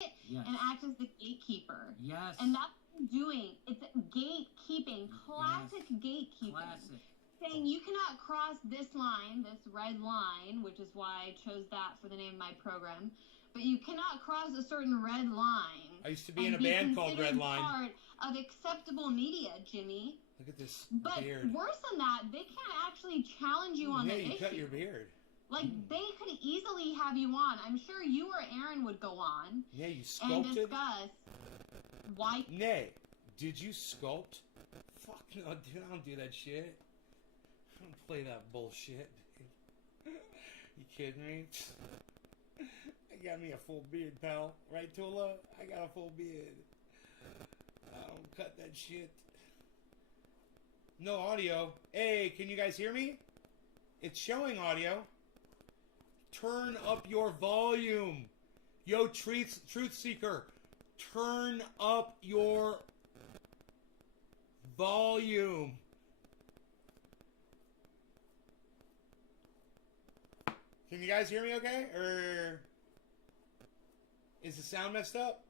Yes. and act as the gatekeeper. Yes. And that's what I'm doing. It's gatekeeping, classic Yes. gatekeeping. Classic. Saying you cannot cross this line, this red line, which is why I chose that for the name of my program. But you cannot cross a certain red line. I used to be in a band called Red Line. Part of acceptable media, Jimmy. Look at this but beard. Worse than that, they can't actually challenge you on the issue. Yeah, you cut your beard. Like, they could easily have you on. I'm sure you or Aaron would go on. Yeah, you sculpted? And discuss why... Nay, did you sculpt? Fuck no, dude, I don't do that shit. I don't play that bullshit, dude. You kidding me? I got me a full beard, pal. Right, Tula? I got a full beard. I don't cut that shit. No audio. Hey, can you guys hear me? It's showing audio. Turn up your volume. Yo, Truth Seeker. Turn up your volume. Can you guys hear me okay? Or is the sound messed up?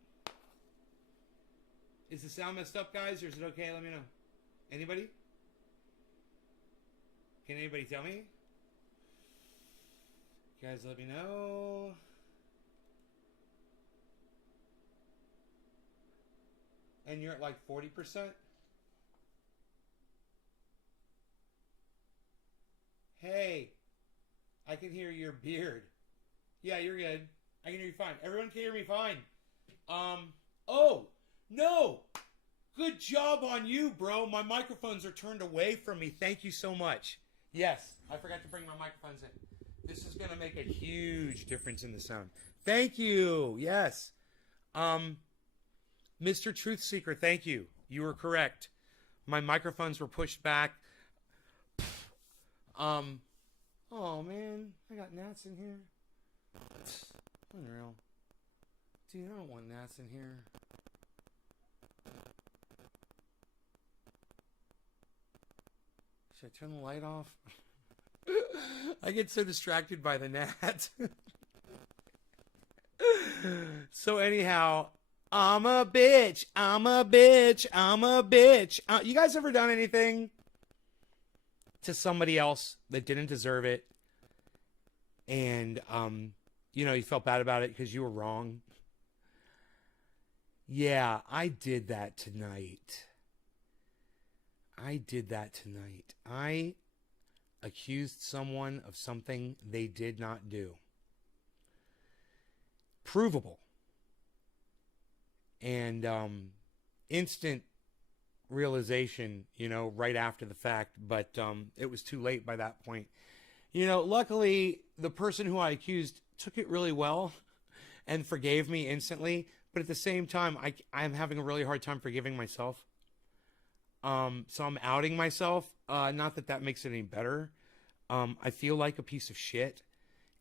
Is the sound messed up, guys? Or is it okay? Let me know. Anybody? Can anybody tell me? Guys, let me know. And you're at like 40%? Hey, I can hear your beard. Yeah, you're good. I can hear you fine. Everyone can hear me fine. Oh, no. Good job on you, bro. My microphones are turned away from me. Thank you so much. Yes, I forgot to bring my microphones in. This is going to make a huge difference in the sound. Thank you. Yes. Mr. Truth Seeker, thank you. You were correct. My microphones were pushed back. Oh, man. I got gnats in here. Unreal. Dude, I don't want gnats in here. Should I turn the light off? I get so distracted by the gnat. So anyhow, I'm a bitch. I'm a bitch. I'm a bitch. You guys ever done anything to somebody else that didn't deserve it? And, you know, you felt bad about it because you were wrong? Yeah, I did that tonight. I accused someone of something they did not do. Provable. And instant realization, you know, right after the fact, but it was too late by that point. You know, luckily, the person who I accused took it really well and forgave me instantly, but at the same time, I'm having a really hard time forgiving myself. So I'm outing myself. Not that that makes it any better. I feel like a piece of shit,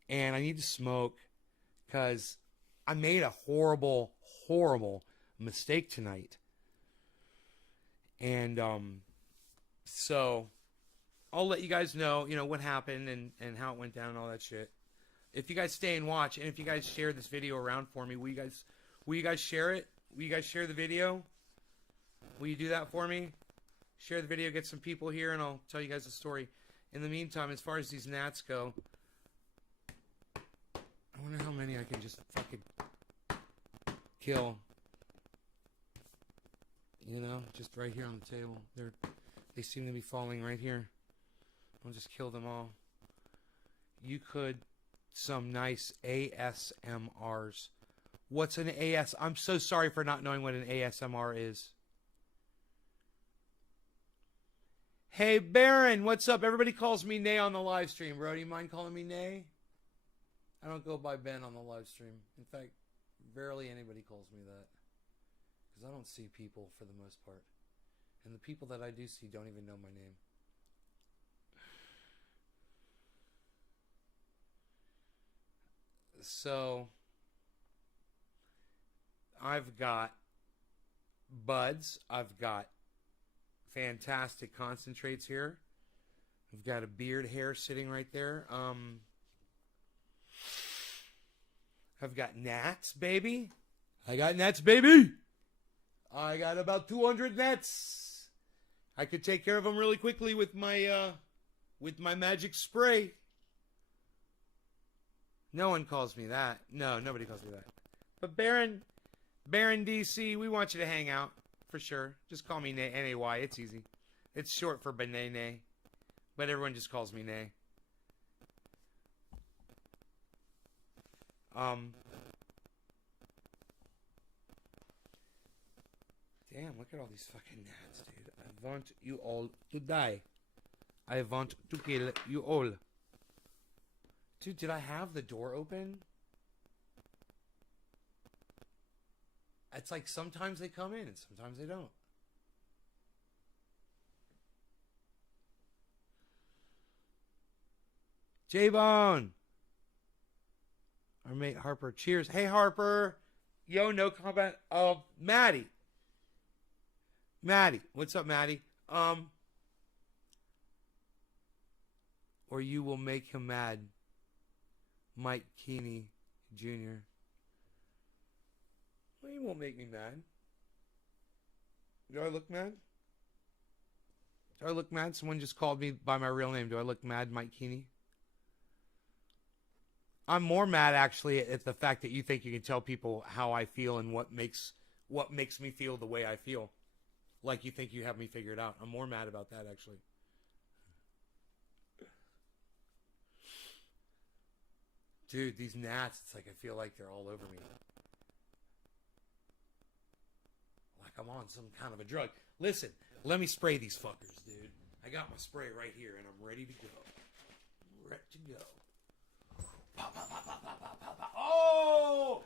and I need to smoke because I made a horrible, horrible mistake tonight. And so I'll let you guys know, you know, what happened and how it went down and all that shit. If you guys stay and watch, and if you guys share this video around for me, will you guys share it? Will you guys share the video? Will you do that for me? Share the video, get some people here, and I'll tell you guys the story. In the meantime, as far as these gnats go, I wonder how many I can just fucking kill. You know, just right here on the table. They seem to be falling right here. I'll just kill them all. You could some nice ASMRs. What's an AS? I'm so sorry for not knowing what an ASMR is. Hey, Baron, what's up? Everybody calls me Nay on the live stream, bro. Do you mind calling me Nay? I don't go by Ben on the live stream. In fact, rarely anybody calls me that. Because I don't see people for the most part. And the people that I do see don't even know my name. So, I've got buds. I've got fantastic concentrates here. I've got a beard hair sitting right there. I've got gnats, baby. I got nets, baby. I got about 200 nets. I could take care of them really quickly with my magic spray. No one calls me that. No, nobody calls me that. But Baron DC, we want you to hang out for sure. Just call me Nay. It's easy. It's short for Banane, but everyone just calls me Nay. Damn, look at all these fucking gnats, dude. I want you all to die. I want to kill you all. Dude, did I have the door open? It's like sometimes they come in and sometimes they don't. J-Bone! Our mate Harper. Cheers. Hey, Harper. Yo, no comment. Maddie. What's up, Maddie? Or you will make him mad. Mike Keeney Jr. Well, you won't make me mad. Do I look mad? Do I look mad? Someone just called me by my real name. Do I look mad, Mike Keeney? I'm more mad, actually, at the fact that you think you can tell people how I feel and what makes me feel the way I feel. Like you think you have me figured out. I'm more mad about that, actually. Dude, these gnats, it's like I feel like they're all over me. Like I'm on some kind of a drug. Listen, let me spray these fuckers, dude. I got my spray right here, and I'm ready to go. Ready to go. Oh!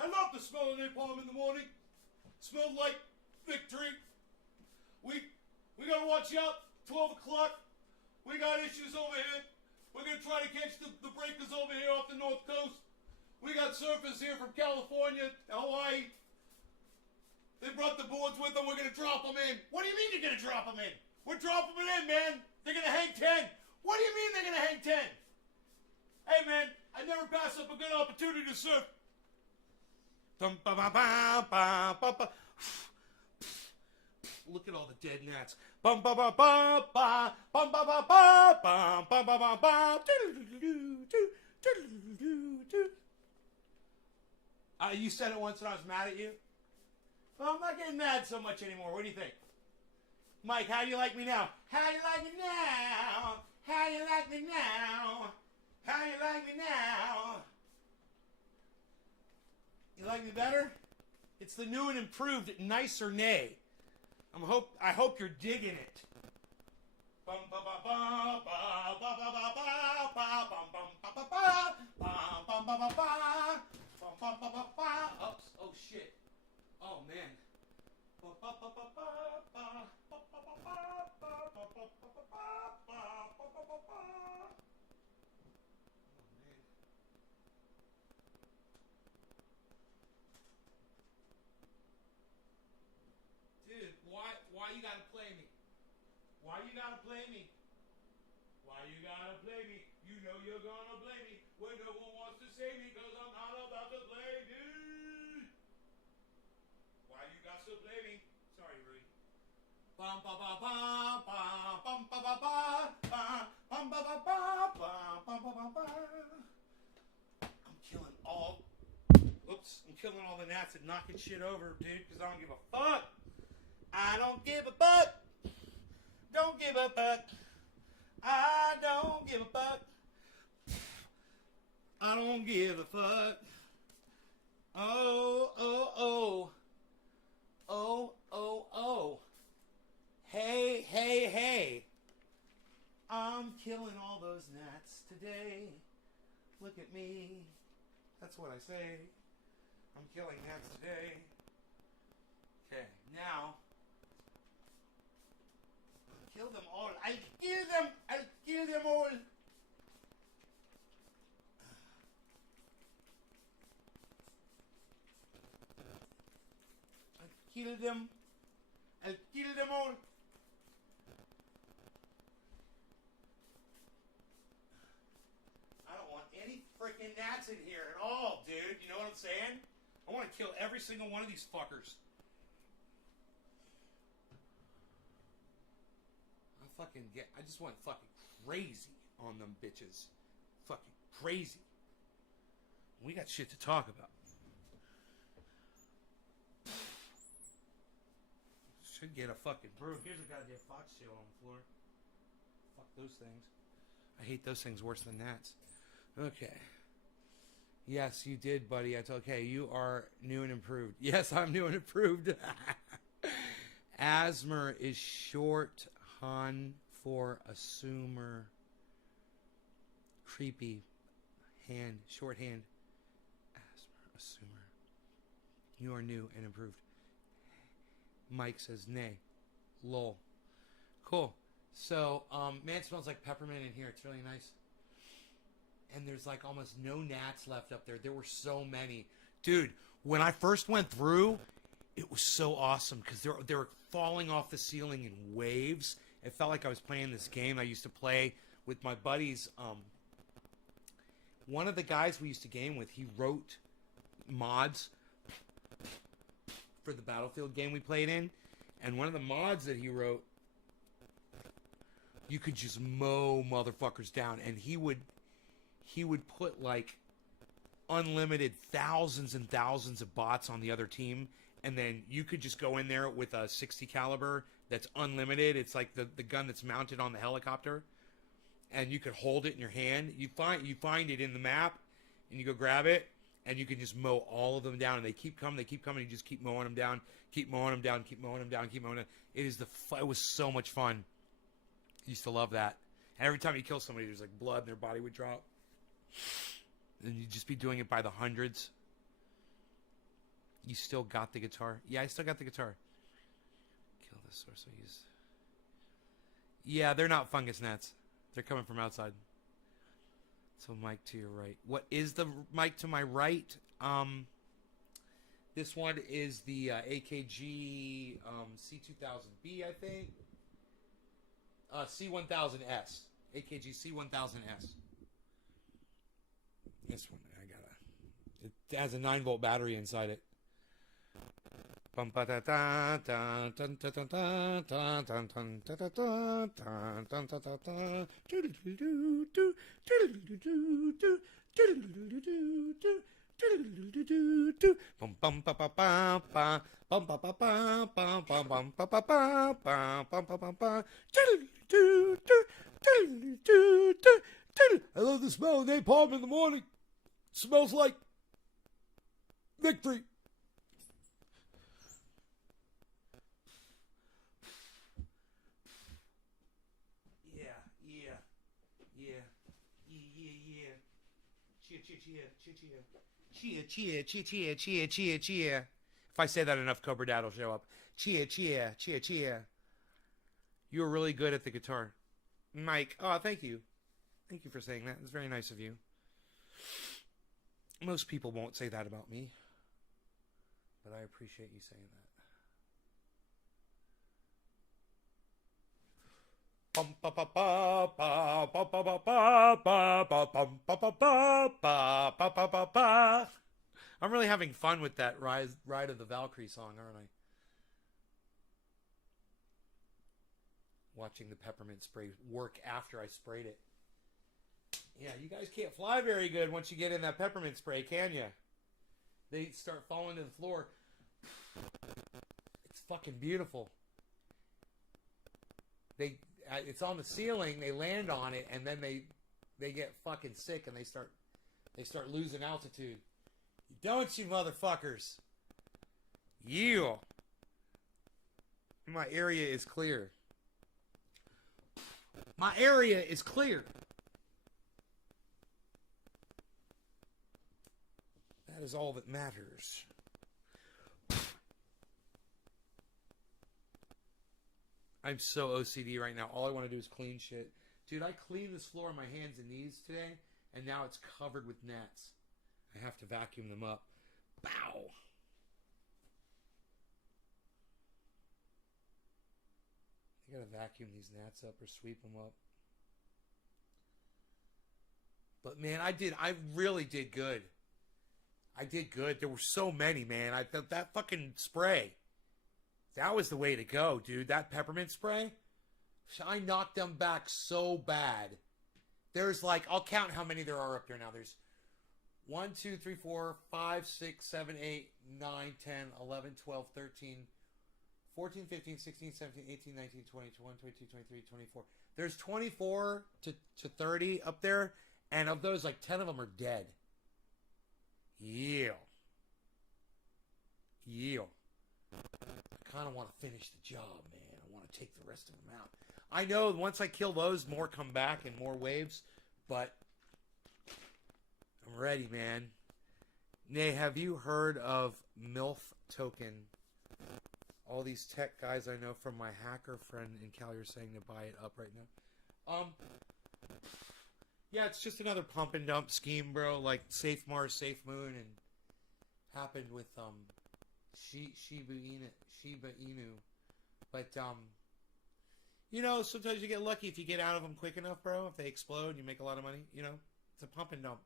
I love the smell of napalm in the morning. Smelled like victory. We gotta watch out. 12 o'clock. We got issues over here. We're gonna try to catch the breakers over here off the north coast. We got surfers here from California, Hawaii. They brought the boards with them. We're gonna drop them in. What do you mean you're gonna drop them in? We're dropping them in, man. They're gonna hang 10. What do you mean they're gonna hang 10? Hey, man, I never pass up a good opportunity to surf. Look at all the dead gnats. You said it once and I was mad at you. Well, I'm not getting mad so much anymore. What do you think? Mike, how do you like me now? How do you like me now? How do you like me now? How do you like me now? You like me better? It's the new and improved Nicer Nay. I hope you're digging it. Oops. Oh shit. Oh man. Dude, why you gotta play me? Why you gotta play me? Why you gotta play me? You know you're gonna blame me when no one wants to save me, cause I'm not about to play you. Why you got to play me? Sorry, Rudy. Bum ba ba ba bum ba ba ba bum ba ba ba bum ba ba ba. I'm killing all. Oops, I'm killing all the gnats and knocking shit over, dude, because I don't give a fuck. I don't give a fuck. Don't give a fuck. I don't give a fuck. I don't give a fuck. Oh, oh, oh. Oh, oh, oh. Hey, hey, hey. I'm killing all those gnats today. Look at me. That's what I say. I'm killing gnats today. Okay, now. Kill them all. I'll kill them. I'll kill them all. kill them. I'll kill them all. I don't want any freaking gnats in here at all, dude. You know what I'm saying? I want to kill every single one of these fuckers. I just went fucking crazy on them bitches. Fucking crazy. We got shit to talk about. Should get a fucking brew. Here's a goddamn foxtail on the floor. Fuck those things. I hate those things worse than gnats. Okay. Yes, you did, buddy. Okay, you are new and improved. Yes, I'm new and improved. Asmer is short Han for assumer. Creepy hand, shorthand. Asmer, assumer. You are new and improved. Mike says nay. Lol. Cool. So, man, it smells like peppermint in here. It's really nice. And there's like almost no gnats left up there. There were so many. Dude, when I first went through, it was so awesome because they were falling off the ceiling in waves. It felt like I was playing this game I used to play with my buddies. One of the guys we used to game with, he wrote mods for the Battlefield game we played in. And one of the mods that he wrote, you could just mow motherfuckers down. And he would put like unlimited thousands and thousands of bots on the other team, and then you could just go in there with a 60 caliber that's unlimited. It's like the gun that's mounted on the helicopter, and you could hold it in your hand. You find it in the map, and you go grab it, and you can just mow all of them down. And they keep coming. You just keep mowing them down, keep mowing them down, keep mowing them down, keep mowing them down. It was so much fun. I used to love that. And every time you kill somebody, there's like blood, and their body would drop. And you'd just be doing it by the hundreds. You still got the guitar? Yeah, I still got the guitar. Kill this source I use. Yeah, they're not fungus gnats. They're coming from outside. So mic to your right. What is the mic to my right? This one is the AKG C2000B, I think. C1000S. AKG C1000S. This one, it has a 9-volt battery inside it. I love the smell of napalm in the morning. Smells like victory. Cheer. If I say that enough, Cobra Dad will show up. Cheer. You were really good at the guitar. Mike, oh, thank you. Thank you for saying that. It's very nice of you. Most people won't say that about me, but I appreciate you saying that. I'm really having fun with that Ride of the Valkyrie song, aren't I? Watching the peppermint spray work after I sprayed it. Yeah, you guys can't fly very good once you get in that peppermint spray, can you? They start falling to the floor. It's fucking beautiful. It's on the ceiling. They land on it, and then they get fucking sick, and they start losing altitude. Don't you, motherfuckers? Yeah. My area is clear. My area is clear. That is all that matters. I'm so OCD right now. All I want to do is clean shit. Dude, I cleaned this floor on my hands and knees today, and now it's covered with gnats. I have to vacuum them up. Bow. gotta vacuum these gnats up or sweep them up. But man, I really did good. I did good. There were so many, man. I thought that fucking spray, that was the way to go, dude. That peppermint spray, I knocked them back so bad. There's like, I'll count how many there are up there now. There's 1, 2, 3, 4, 5, 6, 7, 8, 9, 10, 11, 12, 13, 14, 15, 16, 17, 18, 19, 20, 21, 22, 23, 24. There's 24 to 30 up there. And of those, like 10 of them are dead. Yeah. I kind of want to finish the job, man. I want to take the rest of them out. I know once I kill those, more come back and more waves. But I'm ready, man. Nay, have you heard of MILF Token? All these tech guys I know from my hacker friend in Cali are saying to buy it up right now. Yeah, it's just another pump and dump scheme, bro. Like Safe Mars, Safe Moon, and happened with Shiba Inu. But you know, sometimes you get lucky if you get out of them quick enough, bro. If they explode, you make a lot of money. You know, it's a pump and dump.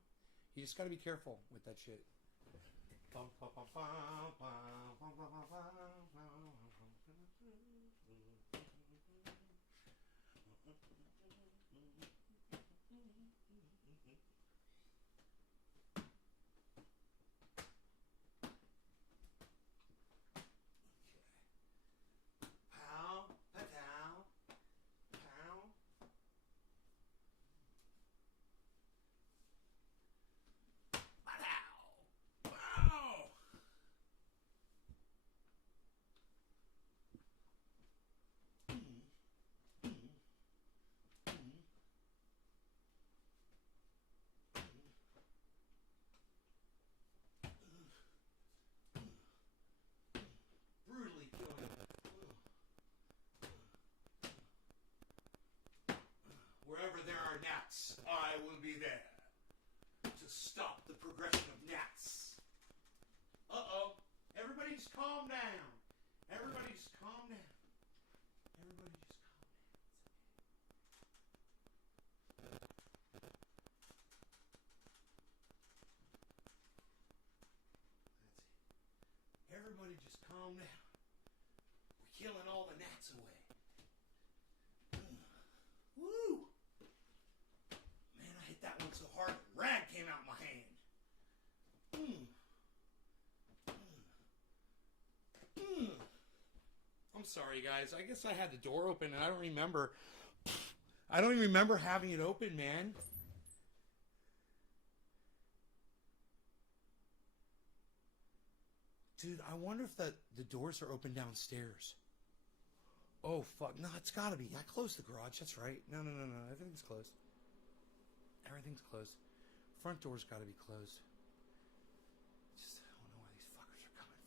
You just got to be careful with that shit. Wherever there are gnats, I will be there to stop the progression of gnats. Uh-oh. Everybody just calm down. Everybody just calm down. Everybody just calm down. That's it. Everybody just calm down. We're killing all the gnats away. Woo! Man, I hit that one so hard, rag came out my hand. I'm sorry, guys. I guess I had the door open, and I don't remember. I don't even remember having it open, man. Dude, I wonder if the doors are open downstairs. Oh, fuck. No, it's got to be. I closed the garage. That's right. No. Everything's closed. Everything's closed. Front door's got to be closed. Just, I don't know where these fuckers are coming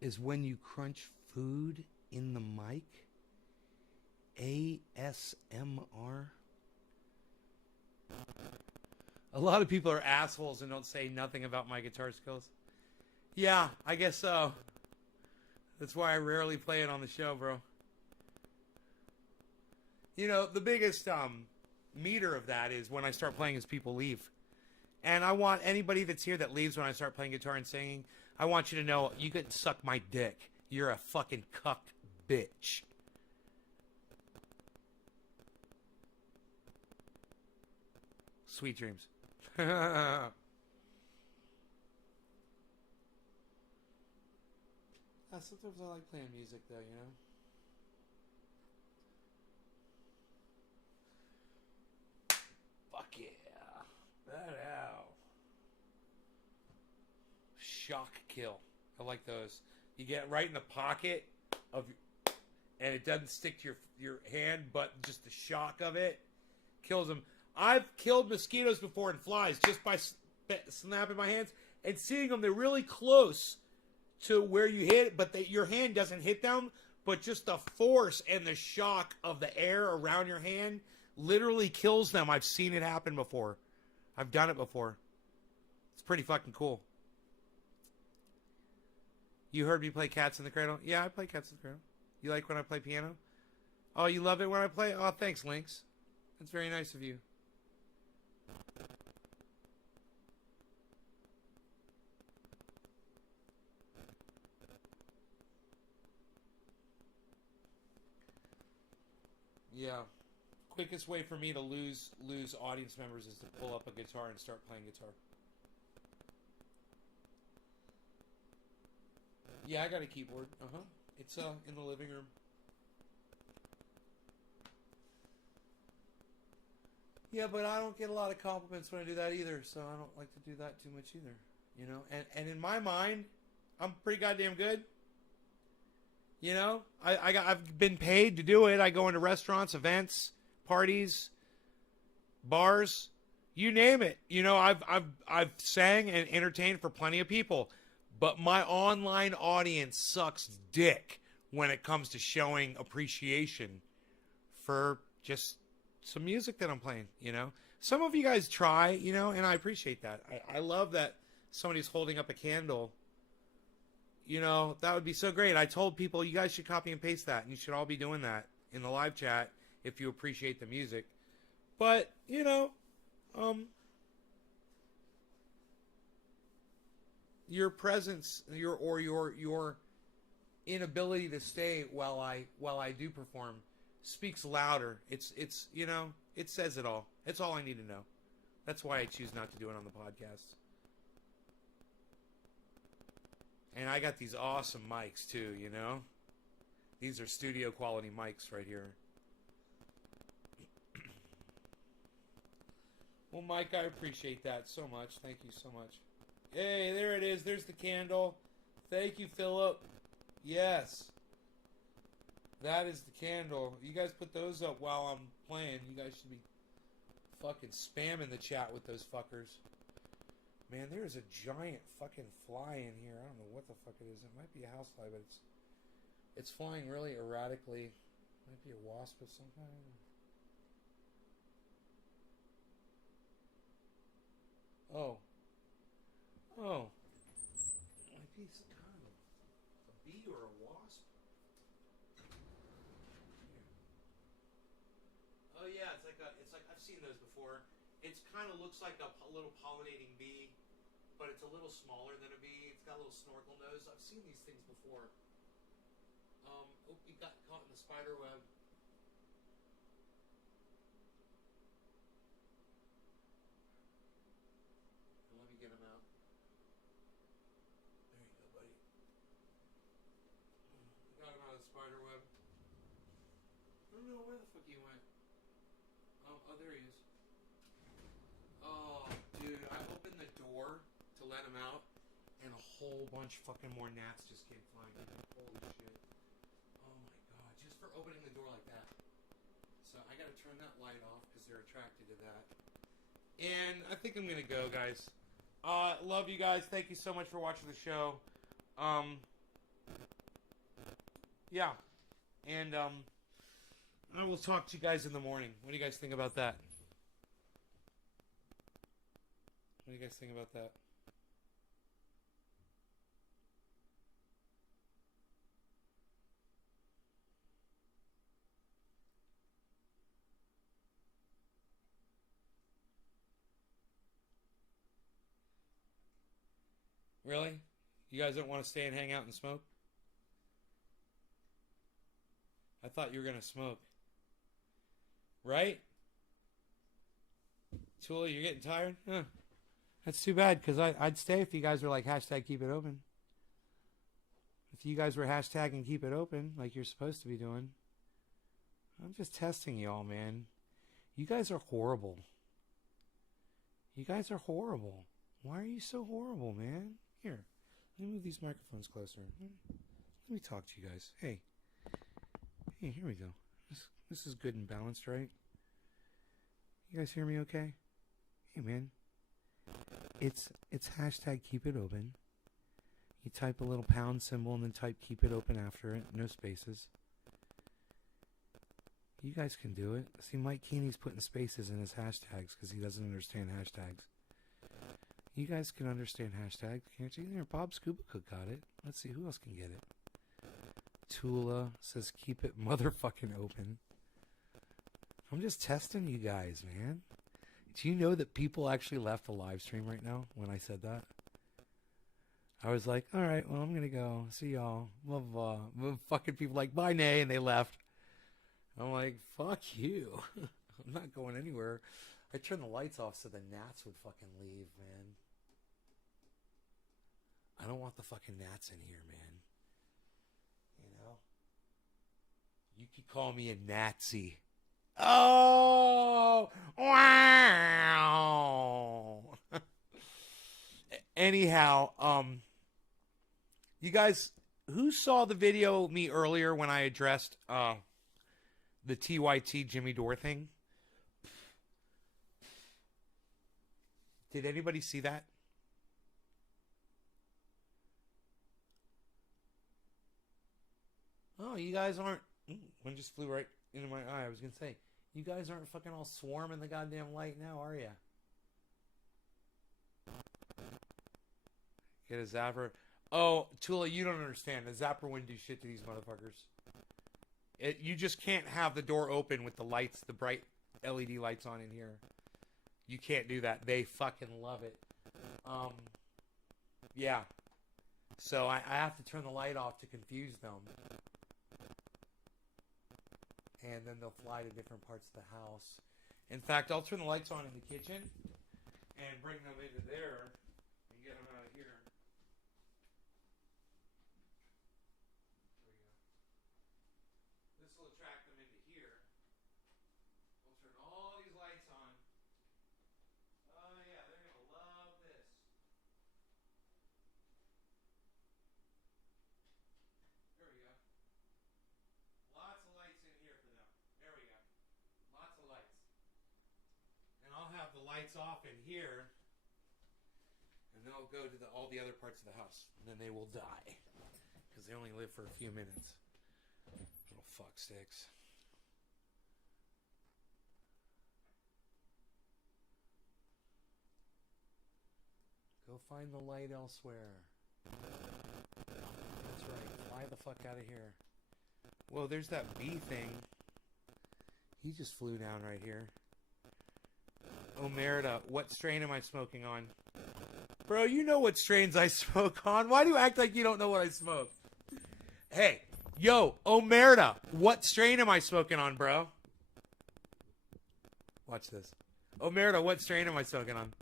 from. Is when you crunch food in the mic. ASMR. A lot of people are assholes and don't say nothing about my guitar skills. Yeah, I guess so. That's why I rarely play it on the show, bro. You know, the biggest meter of that is when I start playing as people leave. And I want anybody that's here that leaves when I start playing guitar and singing, I want you to know, you can suck my dick. You're a fucking cuck bitch. Sweet dreams. Sometimes I like playing music, though, you know? Fuck yeah. That out. Shock kill. I like those. You get right in the pocket of, and it doesn't stick to your hand, but just the shock of it kills them. I've killed mosquitoes before and flies just by snapping my hands and seeing them. They're really close to where you hit, but your hand doesn't hit them, but just the force and the shock of the air around your hand literally kills them. I've seen it happen before. I've done it before. pretty fucking cool. You heard me play Cats in the Cradle? Yeah, I play Cats in the Cradle. You like when I play piano? Oh, you love it when I play? Oh, thanks, Lynx. That's very nice of you. Yeah. Quickest way for me to lose audience members is to pull up a guitar and start playing guitar. Yeah, I got a keyboard. It's in the living room. Yeah, but I don't get a lot of compliments when I do that either, so I don't like to do that too much either. You know, and in my mind, I'm pretty goddamn good. You know, I've been paid to do it. I go into restaurants, events, parties, bars, you name it. You know, I've sang and entertained for plenty of people, but my online audience sucks dick when it comes to showing appreciation for just some music that I'm playing. You know, some of you guys try, you know, and I appreciate that. I love that somebody's holding up a candle. You know, that would be so great. I told people you guys should copy and paste that, and you should all be doing that in the live chat if you appreciate the music. But, you know, your presence, your inability to stay while I do perform speaks louder. It's you know, it says it all. It's all I need to know. That's why I choose not to do it on the podcast. And I got these awesome mics too, you know? These are studio quality mics right here. Well, Mike, I appreciate that so much. Thank you so much. Hey, there it is. There's the candle. Thank you, Philip. Yes. That is the candle. You guys put those up while I'm playing. You guys should be fucking spamming the chat with those fuckers. Man, there is a giant fucking fly in here. I don't know what the fuck it is. It might be a housefly, but it's flying really erratically. Might be a wasp of some kind. Oh. Oh. Might be some kind of a bee or a wasp. Here. Oh yeah, it's like I've seen those before. It kind of looks like a little pollinating bee, but it's a little smaller than a bee. It's got a little snorkel nose. I've seen these things before. Oh, it got caught in the spider web. Let me get him out. There you go, buddy. Got him out of the spider web. I don't know where the fuck he went. Oh, there he is. Oh, dude, I opened the door to let him out, and a whole bunch fucking more gnats just came flying in. Holy shit. Oh my god, just for opening the door like that. So I gotta turn that light off because they're attracted to that. And I think I'm gonna go, guys. Love you guys. Thank you so much for watching the show. Yeah. And, I will talk to you guys in the morning. What do you guys think about that? What do you guys think about that? Really? You guys don't want to stay and hang out and smoke? I thought you were going to smoke. Right? Tula, you're getting tired? Huh. That's too bad, because I'd stay if you guys were like hashtag keep it open. If you guys were hashtagging keep it open, like you're supposed to be doing. I'm just testing y'all, man. You guys are horrible. You guys are horrible. Why are you so horrible, man? Here, let me move these microphones closer. Let me talk to you guys. Hey. Hey, here we go. This is good and balanced, right? You guys hear me okay? Hey, man. It's hashtag keep it open. You type a little pound symbol and then type keep it open after it. No spaces. You guys can do it. See, Mike Keeney's putting spaces in his hashtags because he doesn't understand hashtags. You guys can understand hashtag, can't you? There, Bob Scuba Cook got it. Let's see who else can get it. Tula says keep it motherfucking open. I'm just testing you guys, man. Do you know that people actually left the live stream right now when I said that? I was like, all right, well, I'm going to go. See y'all. Blah, blah, blah. Fucking people like, bye, Nay, and they left. I'm like, fuck you. I'm not going anywhere. I turned the lights off so the gnats would fucking leave, man. I don't want the fucking gnats in here, man. You know? You could call me a Nazi. Oh! Wow! Anyhow, you guys, who saw the video of me earlier when I addressed the TYT Jimmy Dore thing? Did anybody see that? Oh, you guys aren't... One just flew right into my eye. I was going to say, you guys aren't fucking all swarming the goddamn light now, are ya? Get a zapper. Oh, Tula, you don't understand. The zapper wouldn't do shit to these motherfuckers. You just can't have the door open with the lights, the bright LED lights on in here. You can't do that. They fucking love it. Yeah. So I have to turn the light off to confuse them. And then they'll fly to different parts of the house. In fact, I'll turn the lights on in the kitchen and bring them into there and get them out of here. This will attract them into here. We'll turn all these lights on. Oh yeah, they're going to love this. There we go. Lots of lights in here for them. There we go. Lots of lights. And I'll have the lights off in here. And they'll go to all the other parts of the house. And then they will die. Because they only live for a few minutes. Little fuck sticks. Go find the light elsewhere. That's right. Fly the fuck out of here. Whoa, there's that bee thing. He just flew down right here. Omerta, what strain am I smoking on? Bro, you know what strains I smoke on. Why do you act like you don't know what I smoke? Hey, yo, Omerta, what strain am I smoking on, bro? Watch this. Omerta, what strain am I smoking on?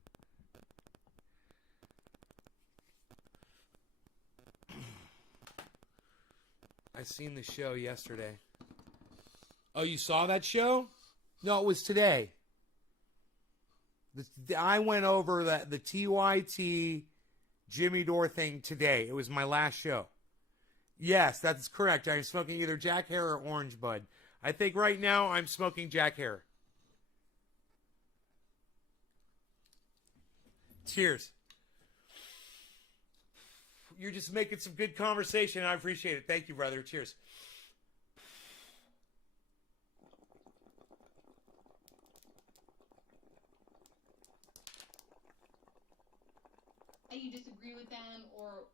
I seen the show yesterday. Oh, you saw that show? No, it was today. I went over the TYT Jimmy Dore thing today. It was my last show. Yes, that's correct. I'm smoking either Jack Hare or Orange Bud. I think right now I'm smoking Jack Hare. Cheers. You're just making some good conversation. I appreciate it. Thank you, brother. Cheers. You disagree with them, or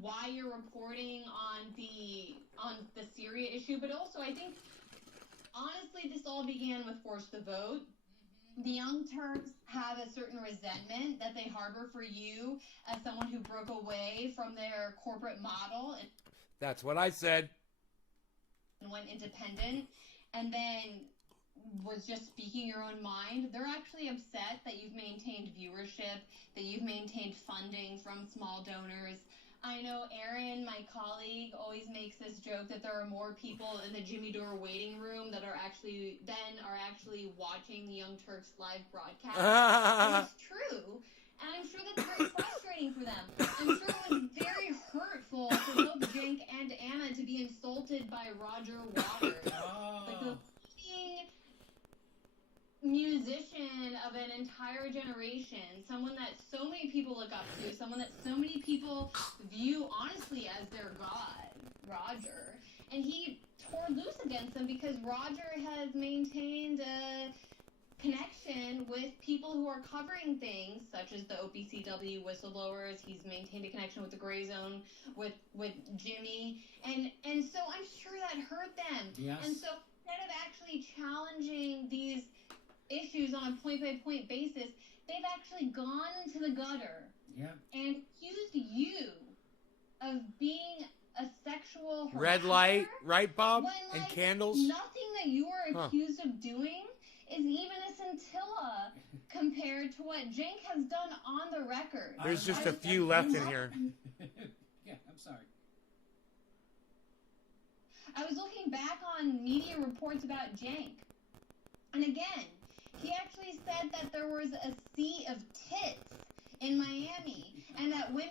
why you're reporting on the Syria issue, but also I think honestly this all began with Force the Vote. The Young Turks have a certain resentment that they harbor for you as someone who broke away from their corporate model and that's what I said. And went independent, and then was just speaking your own mind. They're actually upset that you've maintained viewership, that you've maintained funding from small donors. I know Aaron, my colleague, always makes this joke that there are more people in the Jimmy Dore waiting room that are actually watching the Young Turks live broadcast. And it's true. And I'm sure that's very frustrating for them. I'm sure it was very hurtful for both Jink and Anna to be insulted by Roger Waters. Like the musician of an entire generation, someone that so many people look up to, someone that so many people view honestly as their god, Roger. And he tore loose against them because Roger has maintained a connection with people people who are covering things such as the OPCW whistleblowers. He's maintained a connection with the Gray Zone with Jimmy, and so I'm sure that hurt them. Yes. And so instead of actually challenging these issues on a point-by-point basis, they've actually gone into the gutter and accused you of being a sexual harasser. Red light, right, Bob? When, And candles? Nothing that you are accused of doing is even a scintilla compared to what Cenk has done on the record. There's just a few left in here. Yeah, I'm sorry. I was looking back on media reports about Cenk, and again, he actually said that there was a sea of tits in Miami, and that women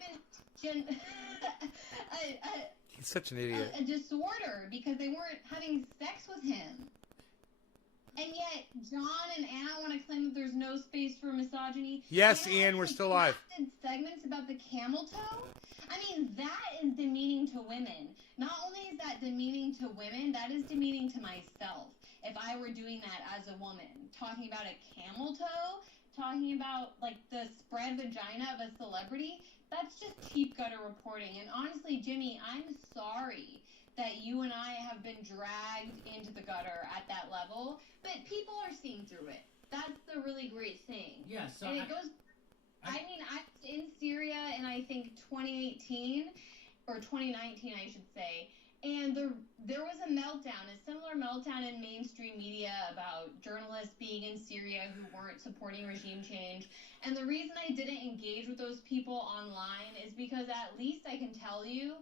He's such an idiot. a disorder because they weren't having sex with him. And yet, John and Anna want to claim that there's no space for misogyny. Yes, Ian, we're still alive. Segments about the camel toe? I mean, that is demeaning to women. Not only is that demeaning to women, that is demeaning to myself. If I were doing that as a woman, talking about a camel toe, talking about, like, the spread vagina of a celebrity, that's just cheap gutter reporting. And honestly, Jimmy, I'm sorry that you and I have been dragged into the gutter at that level, but people are seeing through it. That's the really great thing. Yeah, so and it goes. I mean, I was in Syria in, I think, 2018 or 2019, I should say, and there was a meltdown, a similar meltdown in mainstream media about journalists being in Syria who weren't supporting regime change. And the reason I didn't engage with those people online is because at least I can tell you,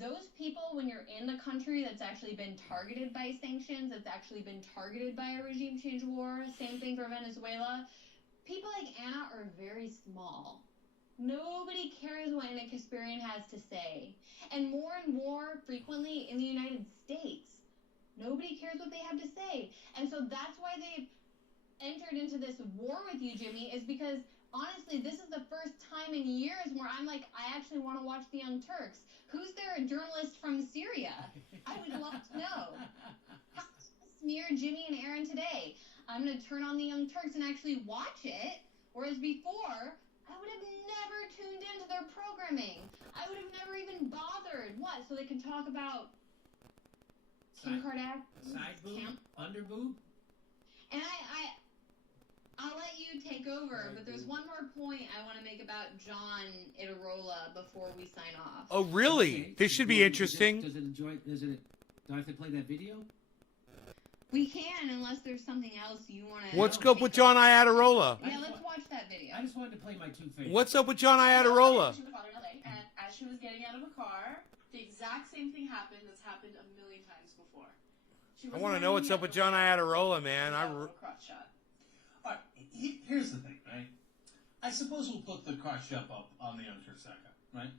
those people, when you're in a country that's actually been targeted by sanctions, that's actually been targeted by a regime change war, same thing for Venezuela, people like Anna are very small. Nobody cares what Anna Kasparian has to say. And more frequently in the United States, nobody cares what they have to say. And so that's why they've entered into this war with you, Jimmy, is because, honestly, this is the first time in years where I'm like, I actually want to watch the Young Turks. Who's their journalist from Syria? I would love to know. How to smear Jimmy and Aaron today? I'm going to turn on the Young Turks and actually watch it, whereas before, I would have never tuned into their programming. I would have never even bothered. What? So they could talk about Kim Kardashian? Side boob? Under boob? And I'll let you take over, but there's one more point I want to make about John Itarola before we sign off. Oh, really? Okay. This should be interesting. Do I have to play that video? We can, unless there's something else you want to... What's up with John Iadarola? Yeah, let's watch that video. I just wanted to play my two favorites. What's up with John Iadarola? She was in LA, and as she was getting out of a car, the exact same thing happened that's happened a million times before. I want to know what's up with John Iadarola, man. Crotch shot. All right, here's the thing, right? I suppose we'll put the crotch shot up on the Young Turks second, right?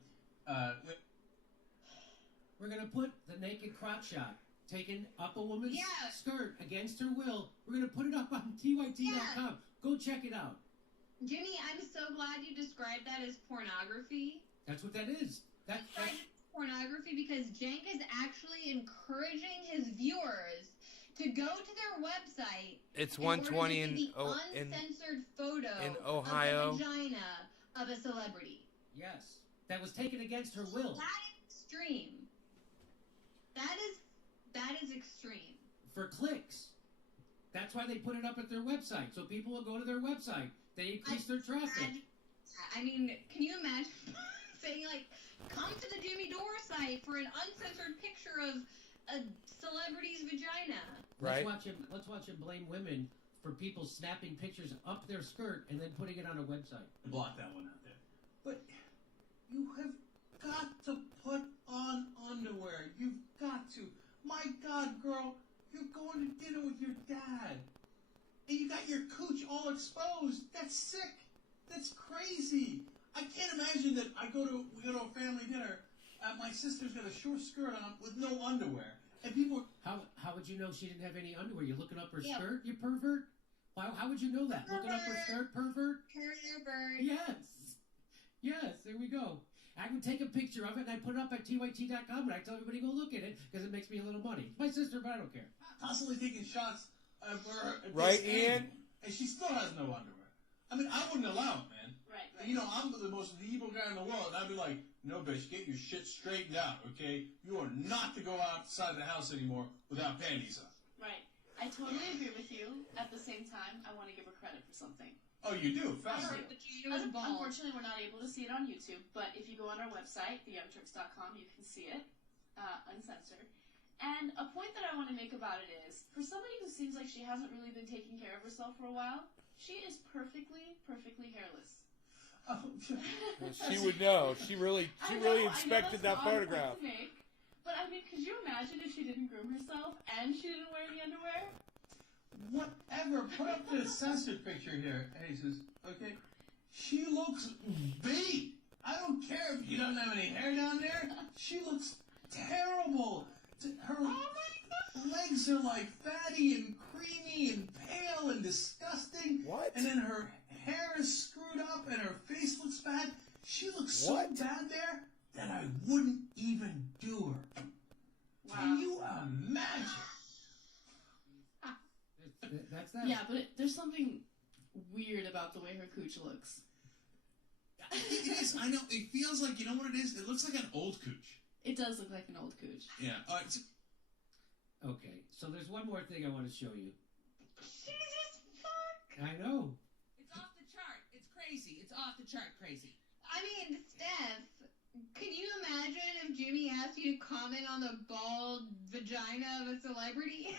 We're going to put the naked crotch shot taken up a woman's skirt against her will. We're going to put it up on TYT.com. Go check it out. Jimmy, I'm so glad you described that as pornography. That's what that is. That's pornography because Cenk is actually encouraging his viewers to go to their website. It's 120 in uncensored photo in Ohio. Of the vagina of a celebrity. Yes, that was taken against her will. That is extreme. That is extreme. For clicks. That's why they put it up at their website, so people will go to their website. They increase their traffic. I mean, can you imagine saying, like, come to the Jimmy Dore site for an uncensored picture of a celebrity's vagina? Right. Let's watch him blame women for people snapping pictures up their skirt and then putting it on a website. Block that one out there. But you have got to put on underwear. You've got to. My God, girl, you're going to dinner with your dad. And you got your cooch all exposed. That's sick. That's crazy. I can't imagine that we go to a family dinner. My sister's got a short skirt on with no underwear. And people... How would you know she didn't have any underwear? You're looking up her skirt, you pervert? How would you know that? Pervert. Looking up her skirt, pervert? Pervert. Yes, there we go. I would take a picture of it and I put it up at TYT.com and I tell everybody to go look at it because it makes me a little money. It's my sister, but I don't care. Constantly taking shots of her. Right, Ian? And she still has no underwear. I mean, I wouldn't allow it, man. Right. You know, I'm the most evil guy in the world, and I'd be like, no, bitch, get your shit straightened out, okay? You are not to go outside the house anymore without panties on. Right. I totally agree with you. At the same time, I want to give her credit for something. Oh, you do? Fast. Unfortunately, we're not able to see it on YouTube, but if you go on our website, theyoungturks.com, you can see it, uncensored. And a point that I want to make about it is, for somebody who seems like she hasn't really been taking care of herself for a while, she is perfectly hairless. Oh, She would know. She really inspected that photograph. But I mean, could you imagine if she didn't groom herself and she didn't wear any underwear? whatever. Put up the censored picture here, Jesus. Okay? She looks beat. I don't care if she doesn't have any hair down there. She looks terrible. Her legs are like fatty and creamy and pale and disgusting. What? And then her hair is screwed up and her face looks bad. She looks so What? bad there that I wouldn't even do her. Wow. Can you imagine? That's that. Yeah, but there's something weird about the way her cooch looks. It is. I know. It feels like, you know what it is? It looks like an old cooch. It does look like an old cooch. Yeah. Okay, so there's one more thing I want to show you. Jesus fuck! I know. It's off the chart. It's crazy. It's off the chart crazy. I mean, Steph, can you imagine if Jimmy asked you to comment on the bald vagina of a celebrity?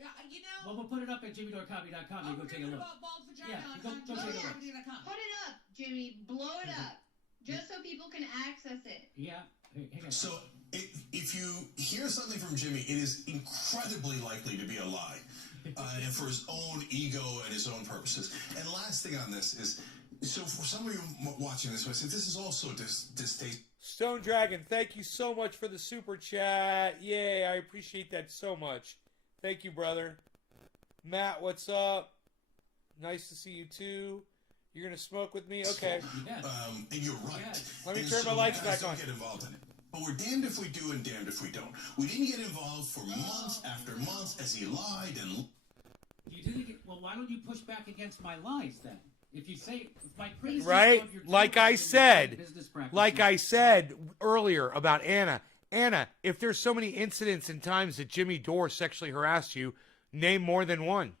Yeah, you know. Well, we'll put it up at jimmydoorcomedy.com. You go take a look. About bald vagina Yeah, on go take a look. comedy.com. Put it up, Jimmy. Blow it up. Just so people can access it. Yeah. Hang on. So, if you hear something from Jimmy, it is incredibly likely to be a lie, and for his own ego and his own purposes. And last thing on this is, so for some of you watching this, I said this is also distasteful. Stone Dragon, thank you so much for the super chat. Yay, I appreciate that so much. Thank you, brother. Matt, what's up? Nice to see you too. You're gonna smoke with me? Okay. Yeah. And you're right. Yeah. Let me And turn my so lights guys back don't on. get involved in it. But we're damned if we do and damned if we don't. We didn't get involved for months after months as he lied and... You didn't get, well, why don't you push back against my lies then? If you say if my criticism Right? of your Like I television said, business practices- like I said earlier about Anna. Anna, if there's so many incidents and times that Jimmy Dore sexually harassed you, name more than one.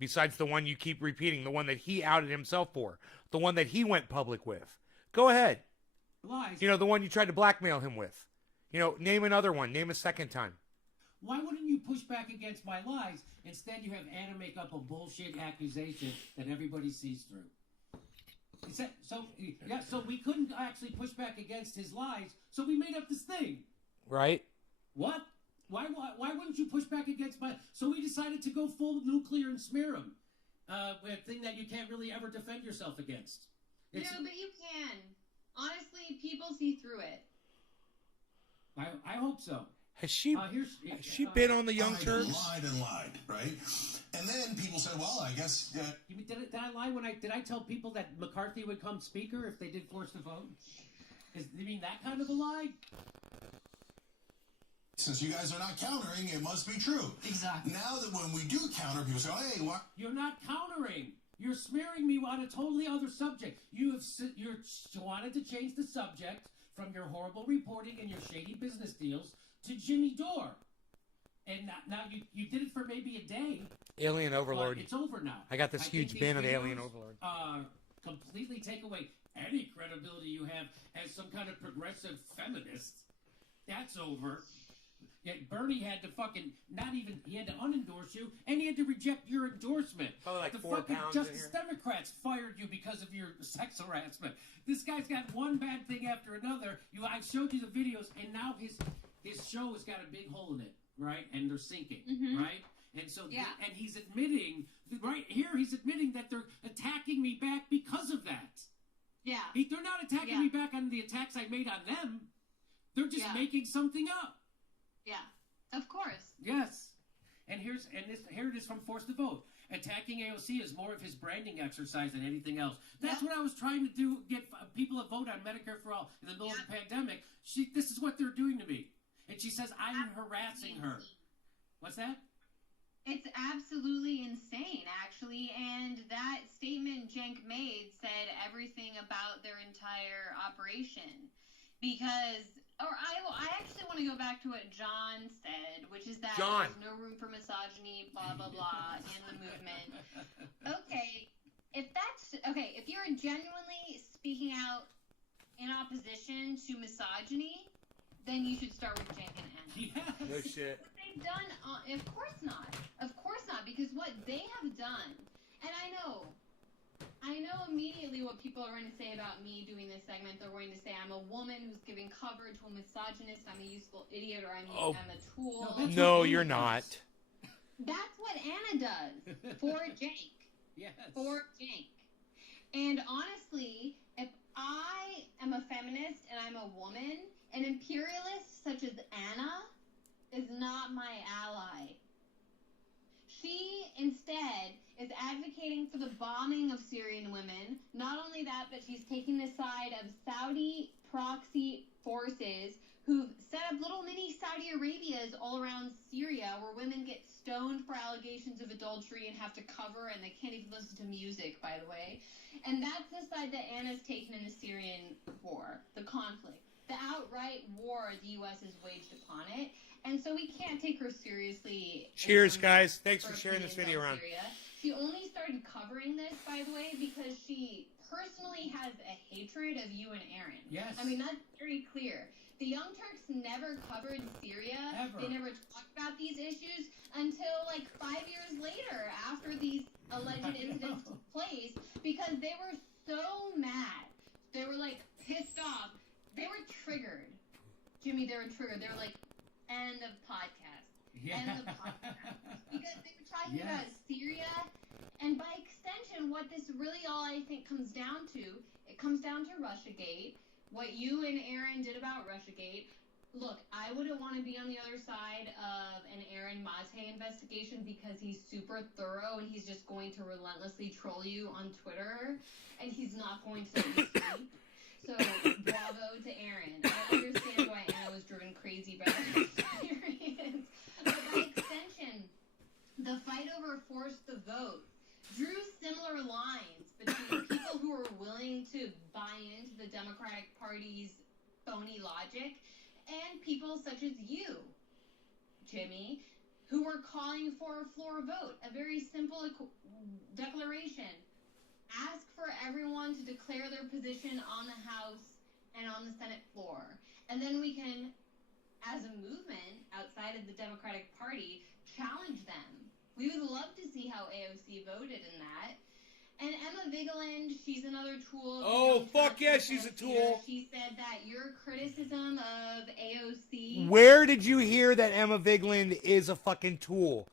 Besides the one you keep repeating, the one that he outed himself for, the one that he went public with. Go ahead. lies. You know, the one you tried to blackmail him with. You know, name another one. Name a second time. Why wouldn't you push back against my lies? Instead, you have Anna make up a bullshit accusation that everybody sees through. So we couldn't actually push back against his lies, so we made up this thing. Right? What? Why wouldn't you push back against my... So we decided to go full nuclear and smear him. A thing that you can't really ever defend yourself against. No, but you can. Honestly, people see through it. I hope so. Has she been on the Young Turks? Lied and lied, right? And then people said, well, I guess... Did I lie when did I tell people that McCarthy would come speaker if they did force the vote? You mean that kind of a lie? Since you guys are not countering, it must be true. Exactly. Now that when we do counter, people say, hey, what? You're not countering. You're smearing me on a totally other subject. You wanted to change the subject from your horrible reporting and your shady business deals to Jimmy Dore. And now you did it for maybe a day. Alien Overlord. But it's over now. I got this huge think bin these of Alien videos, Overlord. Completely take away any credibility you have as some kind of progressive feminist. That's over. Yeah, Bernie had to he had to unendorse you, and he had to reject your endorsement. Probably like the 4 fucking pounds in Justice here. Democrats fired you because of your sex harassment. This guy's got one bad thing after another. I showed you the videos, and now his show has got a big hole in it, right? And they're sinking, right? And so, and he's admitting, right here, he's admitting that they're attacking me back because of that. Yeah. They're not attacking me back on the attacks I made on them. They're just making something up. Yeah. Of course. Yes. And here it is from Force to Vote. Attacking AOC is more of his branding exercise than anything else. That's what I was trying to do, get people to vote on Medicare for All in the middle of the pandemic. This is what they're doing to me. And she says I'm harassing her. What's that? It's absolutely insane, actually, and that statement declaration because, I actually want to go back to what John said, which is that John. there's no room for misogyny, blah, blah, blah, in the movement. Okay, if you're genuinely speaking out in opposition to misogyny, then you should start with Cenk and Anna. Yes. No shit. What they've done, of course not, because what they have done, and I know immediately what people are going to say about me doing this segment. They're going to say I'm a woman who's giving cover to a misogynist, I'm a useful idiot, or I'm a tool. No, you're not. That's what Anna does for Cenk. Yes. For Cenk. And honestly, if I am a feminist and I'm a woman, an imperialist such as Anna is not my ally. She, instead, is advocating for the bombing of Syrian women. Not only that, but she's taking the side of Saudi proxy forces who've set up little mini Saudi Arabias all around Syria where women get stoned for allegations of adultery and have to cover, and they can't even listen to music, by the way. And that's the side that Anna's taken in the Syrian war, the conflict. The outright war the U.S. has waged upon it. And so we can't take her seriously. Cheers, guys. Thanks for sharing this video around. Syria. She only started covering this, by the way, because she personally has a hatred of you and Aaron. Yes. I mean, that's very clear. The Young Turks never covered Syria. Ever. They never talked about these issues until like 5 years later after these alleged incidents took place because they were so mad. They were like pissed off. They were triggered. Jimmy, they were triggered. They were like, end of podcast. Yeah. End of podcast. Because they were talking about Syria, and by extension, what this really all I think comes down to, it comes down to Russiagate. What you and Aaron did about Russiagate. Look, I wouldn't want to be on the other side of an Aaron Mazhe investigation because he's super thorough and he's just going to relentlessly troll you on Twitter, and he's not going to let you sleep. So, bravo to Aaron. I understand why Anna was driven crazy by that experience. But by extension, the fight over Force the Vote drew similar lines between people who were willing to buy into the Democratic Party's phony logic and people such as you, Jimmy, who were calling for a floor vote, a very simple declaration. Ask for everyone to declare their position on the House and on the Senate floor. And then we can, as a movement outside of the Democratic Party, challenge them. We would love to see how AOC voted in that. And Emma Vigeland, she's another tool. Oh, fuck yeah, she's a tool. She said that your criticism of AOC... Where did you hear that Emma Vigeland is a fucking tool?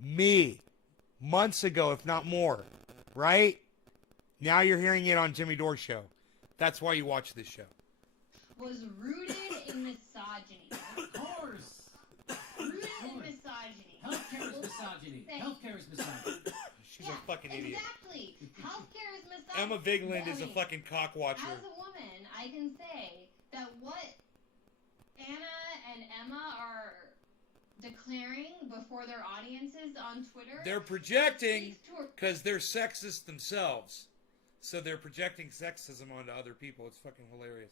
Me. Months ago, if not more. Right? Now you're hearing it on Jimmy Dore Show. That's why you watch this show. Was rooted in misogyny. Of course. Rooted in misogyny. Healthcare is misogyny. Healthcare is misogyny. She's a fucking idiot. Exactly. Healthcare is misogyny. Emma Vigeland is a fucking cockwatcher. As a woman, I can say that what Anna and Emma are declaring before their audiences on Twitter... They're projecting because they're sexist themselves. So they're projecting sexism onto other people. It's fucking hilarious.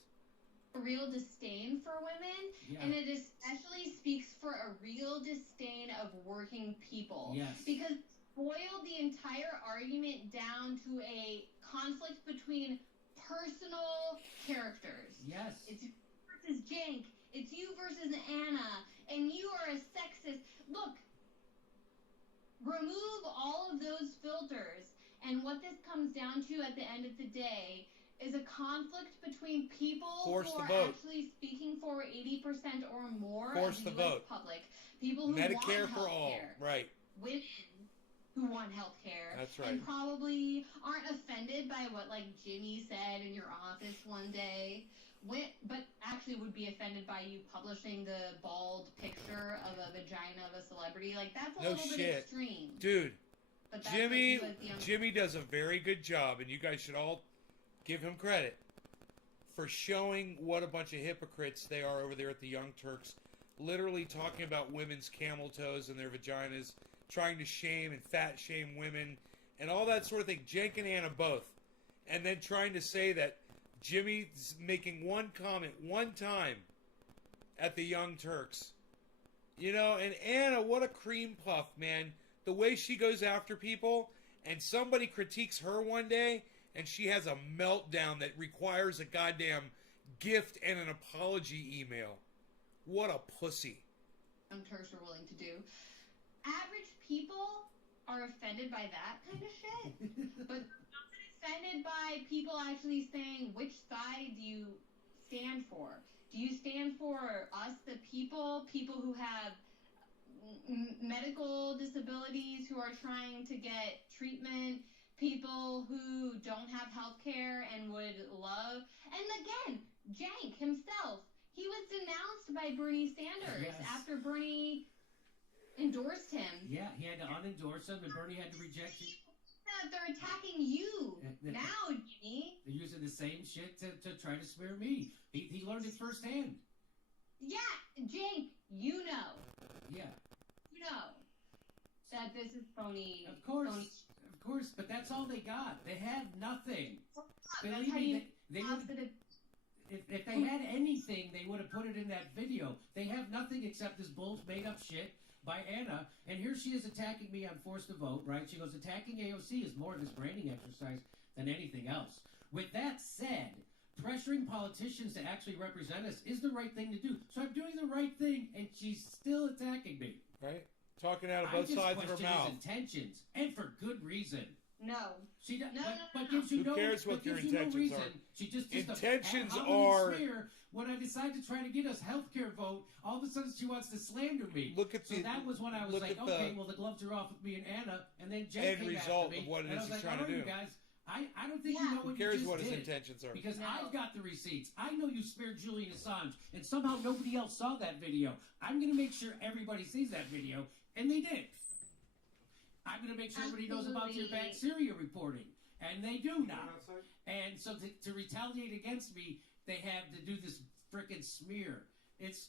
A real disdain for women, and it especially speaks for a real disdain of working people. Yes. Because boiled the entire argument down to a conflict between personal characters. Yes. It's you versus Cenk. It's you versus Anna. And you are a sexist. Look, remove all of those filters, and what this comes down to at the end of the day is a conflict between people who are actually speaking for 80% or more of the U.S. public. People who Medicare want for all. healthcare. Right. Women who want health care. That's right. And probably aren't offended by what, like, Jimmy said in your office one day. But actually would be offended by you publishing the bald picture of a vagina of a celebrity. Like, that's a little bit extreme. Dude, But that's Jimmy does a very good job, and you guys should all give him credit for showing what a bunch of hypocrites they are over there at the Young Turks, literally talking about women's camel toes and their vaginas, trying to shame and fat shame women, and all that sort of thing. Cenk and Anna both. And then trying to say that Jimmy's making one comment one time at the Young Turks. You know, and Anna, what a cream puff, man. The way she goes after people, and somebody critiques her one day, and she has a meltdown that requires a goddamn gift and an apology email. What a pussy. Young Turks are willing to do. Average people are offended by that kind of shit, but not offended by people actually saying, which side do you stand for? Do you stand for us, the people who have medical disabilities, who are trying to get treatment, people who don't have health care and would love, and again, Jank himself, he was denounced by Bernie Sanders after Bernie endorsed him. Yeah, he had to unendorse him, and Bernie had to reject it. They're attacking you now, Jimmy. They're using the same shit to try to smear me. He learned it firsthand. Yeah, Jake, you know. Yeah. You know that this is phony. Of course. Phony. Of course, but that's all they got. They have nothing. Believe me, they would, if they had anything, they would have put it in that video. They have nothing except this made up shit by Anna, and here she is attacking me on Forced to Vote, right? She goes, attacking AOC is more of this branding exercise than anything else. With that said, pressuring politicians to actually represent us is the right thing to do. So I'm doing the right thing, and she's still attacking me. Right? Talking out of both sides of her mouth. His intentions, and for good reason. No. She does, no. But gives you Who cares what your intentions are? She just intentions are. When I decide to try to get us healthcare vote, all of a sudden she wants to slander me. Look at so that was when I was like, okay, well the gloves are off with me and Anna, and then Jen came after me. Of what it and is I was like, trying all to right, do. guys, I don't think you know what you just did. Who cares what his intentions are? Because I've got the receipts. I know you spared Julian Assange, and somehow nobody else saw that video. I'm going to make sure everybody sees that video, and they did. I'm going to make sure everybody knows about your bad Syria reporting, and they do now. And so to retaliate against me, they have to do this frickin' smear. It's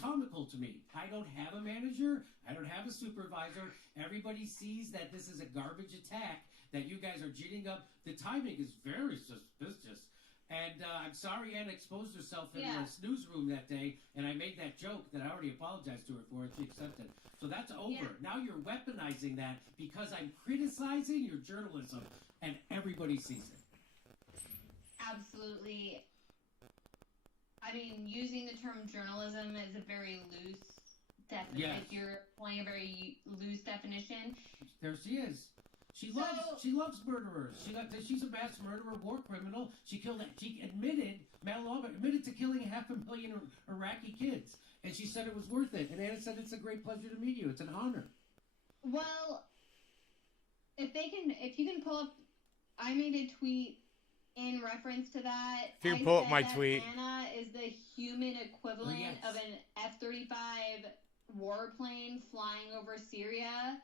comical to me. I don't have a manager. I don't have a supervisor. Everybody sees that this is a garbage attack, that you guys are ginning up. The timing is very suspicious. And I'm sorry Anna exposed herself in the newsroom that day, and I made that joke that I already apologized to her for, and she accepted. So that's over. Yeah. Now you're weaponizing that because I'm criticizing your journalism, and everybody sees it. Absolutely. I mean, using the term journalism is a very loose definition. Yes. You're applying a very loose definition. There she is. She loves murderers. She's a mass murderer, war criminal. She admitted to killing 500,000 Iraqi kids, and she said it was worth it. And Anna said it's a great pleasure to meet you. It's an honor. Well, if you can pull up, I made a tweet in reference to that. If you can pull up my tweet. Anna is the human equivalent of an F-35 warplane flying over Syria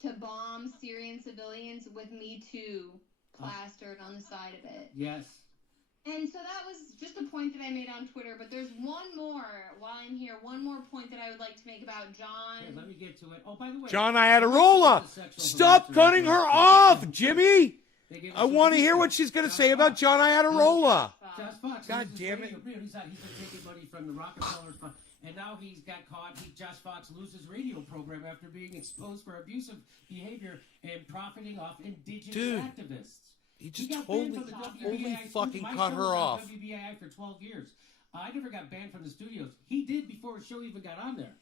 to bomb Syrian civilians with Me Too plastered on the side of it. Yes. And so that was just a point that I made on Twitter, but there's one more point that I would like to make about John. Here, let me get to it. Oh, by the way, John Iadarola, stop cutting her off, Jimmy. I want to hear what she's going to say about John Iadarola. Josh Fox. God damn it. He's been taking money from the Rockefeller Fund, and now he's got caught. Josh Fox loses radio program after being exposed for abusive behavior and profiting off indigenous activists. He just got totally banned from the WBAI fucking My cut show her was on off. WBAI for 12 years. I never got banned from the studios. He did before his show even got on there.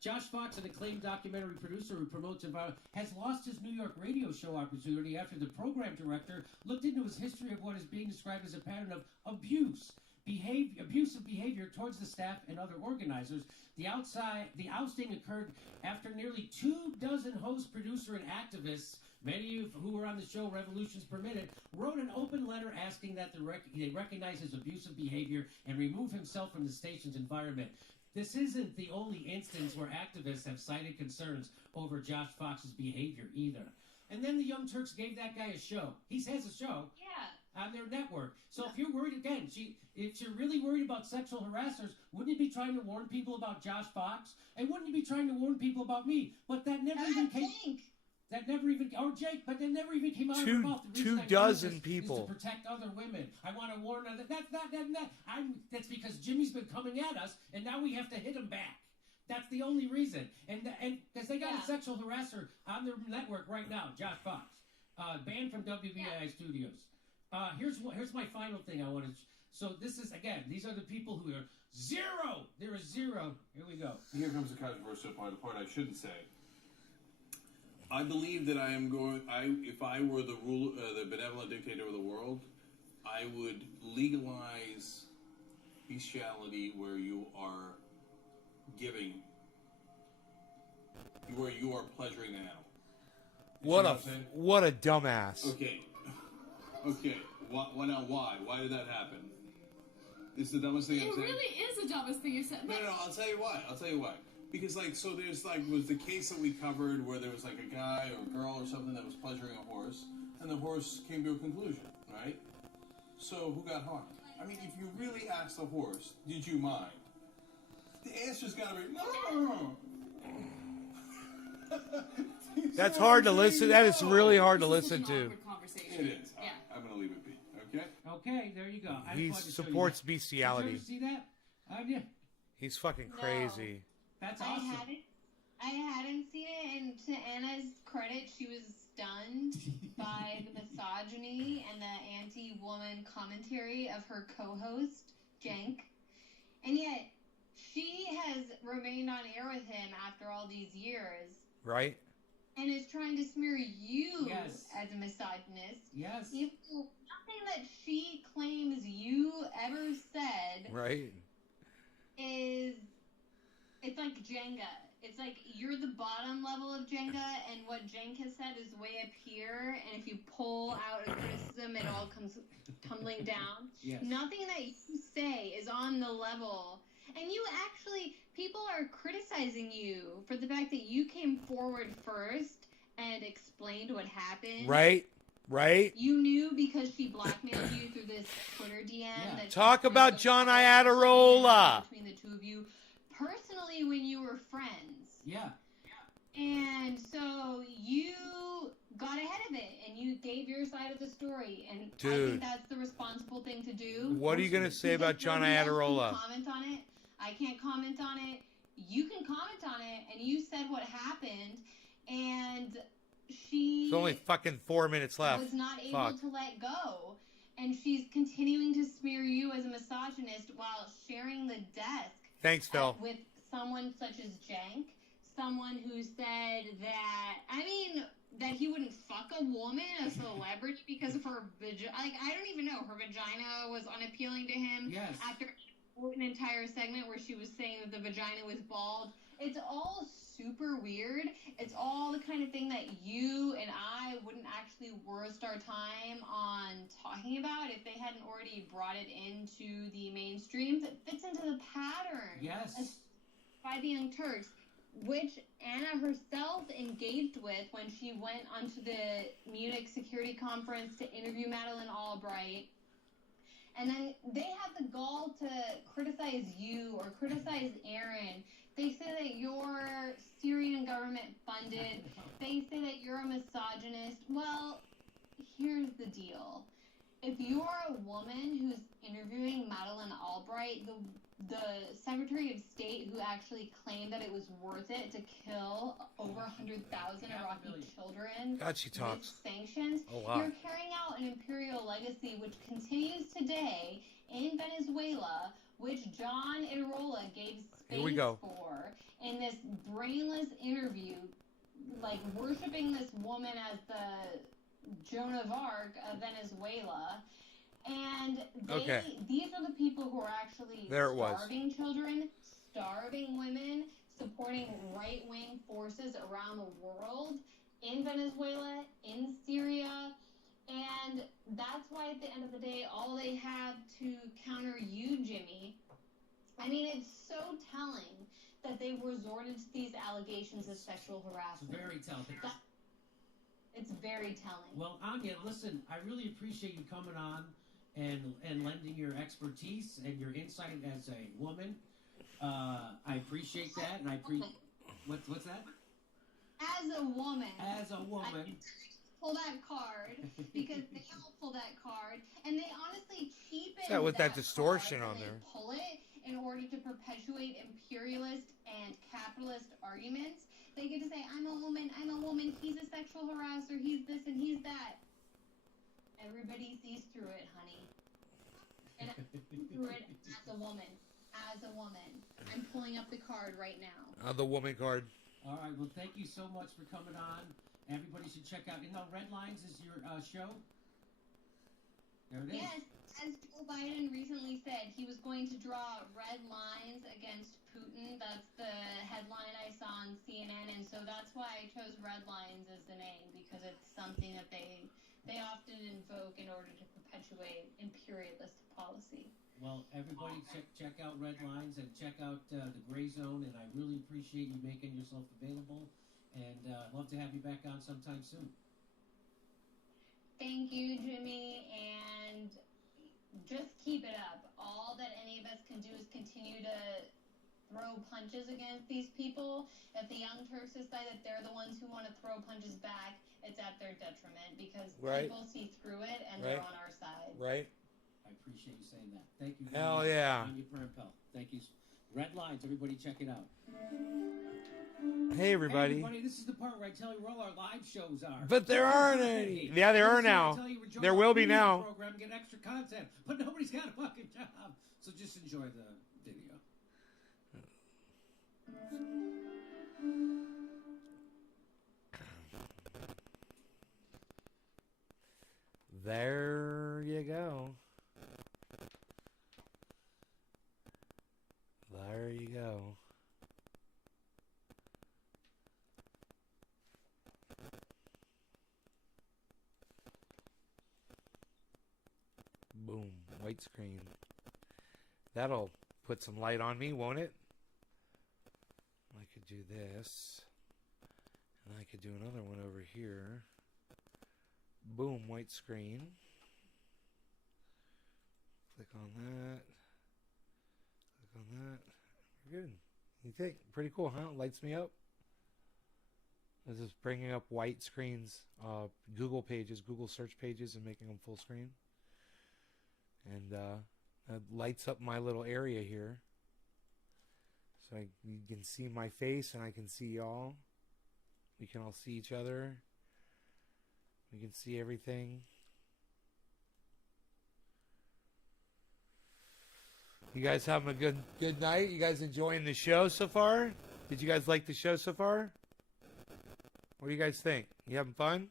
Josh Fox, an acclaimed documentary producer who promotes environment, has lost his New York radio show opportunity after the program director looked into his history of what is being described as a pattern of abusive behavior towards the staff and other organizers. The ousting occurred after nearly 24 hosts, producer, and activists, many of who were on the show Revolutions Permitted, wrote an open letter asking that they recognize his abusive behavior and remove himself from the station's environment. This isn't the only instance where activists have cited concerns over Josh Fox's behavior either. And then the Young Turks gave that guy a show. He has a show on their network. So if you're worried, again, if you're really worried about sexual harassers, wouldn't you be trying to warn people about Josh Fox? And wouldn't you be trying to warn people about me? But that never even came... that never even, or Jake, but that never even came out of Two- her mouth. The reason I 24 do this people. is to protect other women. I want to warn other. That's not that. That's because Jimmy's been coming at us, and now we have to hit him back. That's the only reason. And because they got a sexual harasser on their network right now, Josh Fox, banned from WBAI Studios. Here's my final thing I want to. So this is again. These are the people who are zero. There is zero. Here we go. Here comes the controversial part. The part I shouldn't say. I believe that I am going. If I were the the benevolent dictator of the world, I would legalize bestiality where you are giving, where you are pleasuring the animal. What a dumbass. Okay. Why now? Why? Why did that happen? It's the dumbest thing I've said. It really is the dumbest thing you've said. No, I'll tell you why. Because, so there's, was the case that we covered where there was, a guy or a girl or something that was pleasuring a horse, and the horse came to a conclusion, right? So, who got harmed? I mean, if you really asked the horse, did you mind? The answer's gotta be, no! That's hard to listen. That is really hard to listen to. It is. Yeah. I'm gonna leave it be, okay? Okay, there you go. I He just wanted to show you supports that. bestiality. Did you ever see that? Yeah. He's fucking crazy. That's awesome. I hadn't seen it, and to Anna's credit, she was stunned by the misogyny and the anti-woman commentary of her co-host, Jenk. And yet, she has remained on air with him after all these years. Right? And is trying to smear you Yes. as a misogynist. Yes. Even though nothing that she claims you ever said Right? is, it's like Jenga. It's like you're the bottom level of Jenga, and what Jenk has said is way up here, and if you pull out a criticism, it all comes tumbling down. Yes. Nothing that you say is on the level. And you actually, people are criticizing you for the fact that you came forward first and explained what happened. Right? You knew because she blackmailed you through this Twitter DM. Yeah. That she Talk put about the John fight Iadarola. between the two of you, personally, when you were friends. Yeah. And so you got ahead of it, and you gave your side of the story, and I Dude. think that's the responsible thing to do. What are you going to say about Because John nobody else can Iadarola? Comment on it. I can't comment on it. You can comment on it, and you said what happened, and she There's only fucking 4 minutes left. was not able Fuck. to let go, and she's continuing to smear you as a misogynist while sharing the desk Thanks, Phil. with someone such as Jenk, someone who said that, that he wouldn't fuck a woman, a celebrity, because of her vagina. I don't even know. Her vagina was unappealing to him. Yes. After an entire segment where she was saying that the vagina was bald. It's all super weird. It's all the kind of thing that you and I wouldn't actually waste our time on talking about if they hadn't already brought it into the mainstream. It fits into the pattern. Yes. By the Young Turks, which Anna herself engaged with when she went onto the Munich Security Conference to interview Madeleine Albright. And then they have the gall to criticize you or criticize Aaron. They say that you're Syrian government funded. They say that you're a misogynist. Well, here's the deal. If you are a woman who's interviewing Madeleine Albright, the Secretary of State who actually claimed that it was worth it to kill over 100,000 Iraqi children God, she talks with sanctions, a lot. you're carrying out an imperial legacy which continues today in Venezuela, which John Iadarola gave Here we space go. for in this brainless interview, worshiping this woman as the Joan of Arc of Venezuela. And these are the people who are actually starving children, starving women, supporting right-wing forces around the world, in Venezuela, in Syria. And that's why at the end of the day, all they have to counter you, Jimmy, it's so telling that they've resorted to these allegations of sexual harassment. It's very telling. It's very telling. Well, Anya, listen, I really appreciate you coming on and lending your expertise and your insight as a woman. I appreciate that, and what's that? As as a woman. As a woman. Pull that card because they all pull that card, and they honestly cheapen Yeah, with that distortion card on when there. they pull it in order to perpetuate imperialist and capitalist arguments. They get to say, I'm a woman, he's a sexual harasser, he's this and he's that. Everybody sees through it, honey. And I see through it as a woman. As a woman. I'm pulling up the card right now. The woman card. All right. Well, thank you so much for coming on. Everybody should check out. You know, Red Lines is your show. There it is. Yes, as Joe Biden recently said, he was going to draw red lines against Putin. That's the headline I saw on CNN, and so that's why I chose Red Lines as the name, because it's something that they often invoke in order to perpetuate imperialist policy. Well, everybody check out Red Lines and check out the Gray Zone, and I really appreciate you making yourself available, and I'd love to have you back on sometime soon. Thank you, Jimmy, and just keep it up. All that any of us can do is continue to throw punches against these people. If the Young Turks decide that they're the ones who want to throw punches back, it's at their detriment, because people see through it and they're on our side. Right. I appreciate you saying that. Thank you. Hell yeah. Anya Parampel. Thank you. Red Lines, everybody check it out. Hey, everybody. Hey, everybody, this is the part where I tell you where all our live shows are. But there aren't any. Yeah, there are now. There will be now. Program, get extra content, but nobody's got a fucking job. So just enjoy the video. There you go. There you go. Boom. White screen. That'll put some light on me, won't it? I could do this. And I could do another one over here. Boom. White screen. Click on that. Click on that. Good. You think? Pretty cool, huh? Lights me up. This is bringing up white screens, Google pages, Google search pages, and making them full screen. And it lights up my little area here. So you can see my face and I can see y'all. We can all see each other. We can see everything. You guys having a good night? You guys enjoying the show so far? Did you guys like the show so far? What do you guys think? You having fun?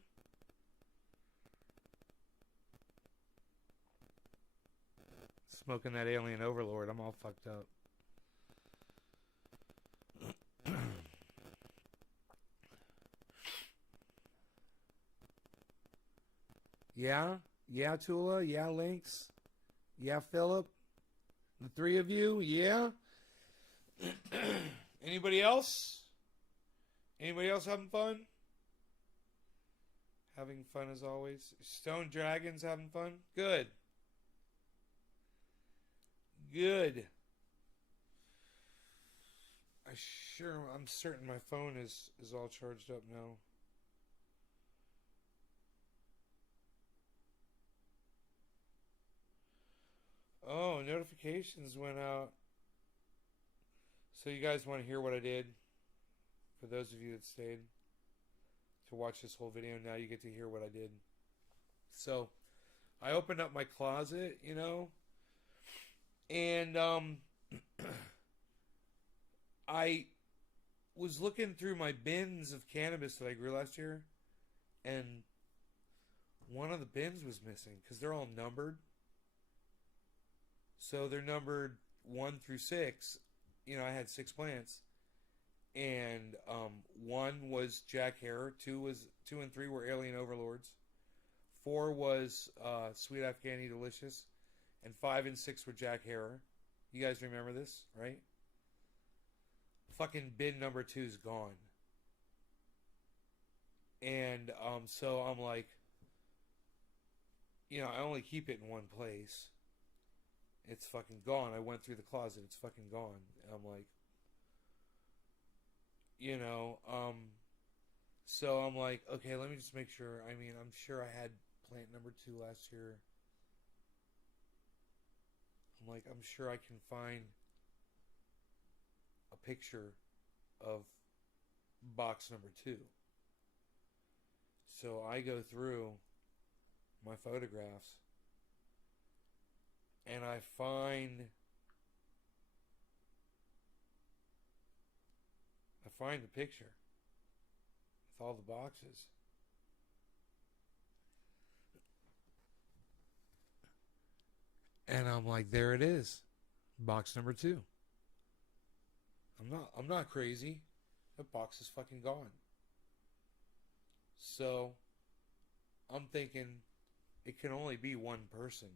Smoking that Alien Overlord. I'm all fucked up. Yeah? Yeah, Tula? Yeah, Lynx? Yeah, Philip? The three of you? Yeah? Anybody else? Anybody else having fun? Having fun as always. Stone Dragons having fun? Good. Good. I'm certain my phone is all charged up now. Oh, notifications went out. So you guys want to hear what I did? For those of you that stayed to watch this whole video, now you get to hear what I did. So, I opened up my closet, you know, and I was looking through my bins of cannabis that I grew last year, and one of the bins was missing because they're all numbered. So they're numbered 1 through 6. You know, I had 6 plants, and 1 was Jack Herer, 2 and 3 were Alien Overlords, 4 was Sweet Afghani Delicious, and 5 and 6 were Jack Herer. You guys remember this, right? Fucking bin number 2 is gone. And so I'm like, you know, I only keep it in one place. It's fucking gone. I went through the closet. It's fucking gone. I'm like, you know, So I'm like, okay, let me just make sure. I mean, I'm sure I had plant number 2 last year. I'm like, I'm sure I can find a picture of box number 2. So I go through my photographs and I find the picture with all the boxes. And I'm like, there it is. Box number 2. I'm not crazy. That box is fucking gone. So I'm thinking it can only be one person.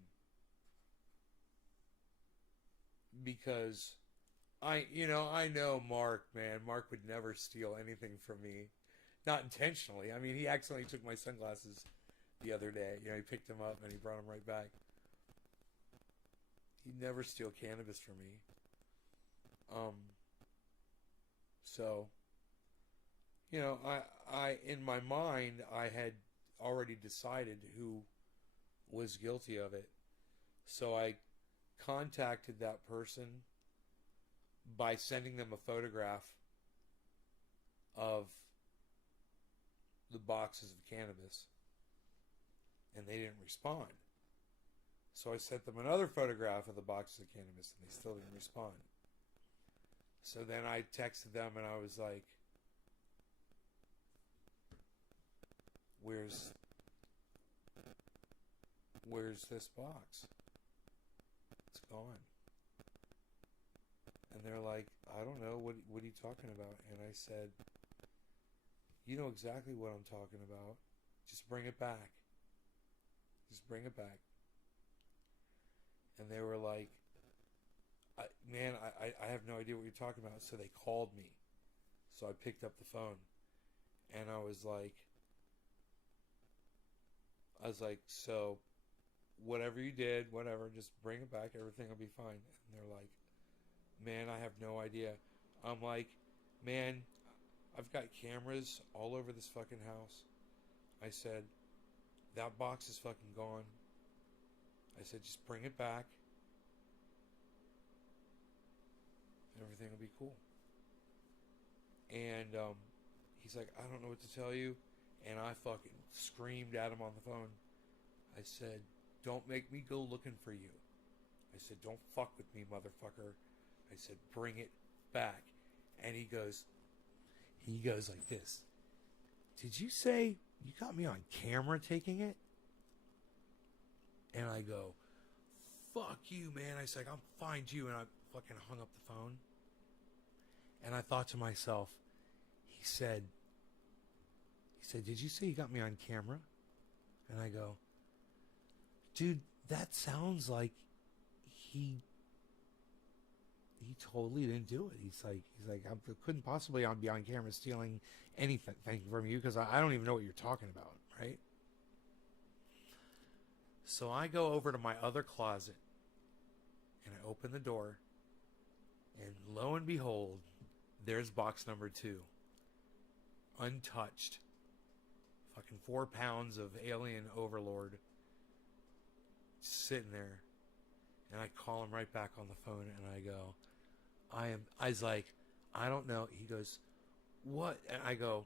Because I know Mark, man. Mark would never steal anything from me. Not intentionally. I mean, he accidentally took my sunglasses the other day. He picked them up and he brought them right back. He'd never steal cannabis from me. So, I in my mind, I had already decided who was guilty of it. So I contacted that person by sending them a photograph of the boxes of cannabis, and they didn't respond. So I sent them another photograph of the boxes of cannabis, and they still didn't respond. So then I texted them, and I was like, where's this box? It's gone. And they're like, I don't know, what are you talking about? And I said, you know exactly what I'm talking about. Just bring it back. Just bring it back. And they were like, I have no idea what you're talking about. So they called me. So I picked up the phone. And I was like, so whatever you did, whatever, just bring it back. Everything will be fine. And they're like, man, I have no idea. I'm like, man, I've got cameras all over this fucking house. I said, that box is fucking gone. I said, just bring it back. Everything will be cool. And he's like, I don't know what to tell you. And I fucking screamed at him on the phone. I said, don't make me go looking for you. I said, don't fuck with me, motherfucker. I said, bring it back. And he goes like this. Did you say you got me on camera taking it? And I go, fuck you, man. I said, I'll find you. And I fucking hung up the phone. And I thought to myself, he said, did you say you got me on camera? And I go, dude, that sounds like he totally didn't do it. He's like, I couldn't possibly be on camera stealing anything from you because I don't even know what you're talking about, right? So I go over to my other closet and I open the door, and lo and behold, there's box number 2. Untouched. Fucking 4 pounds of alien overlord sitting there. And I call him right back on the phone and I go, I was like, I don't know. He goes, what? And I go,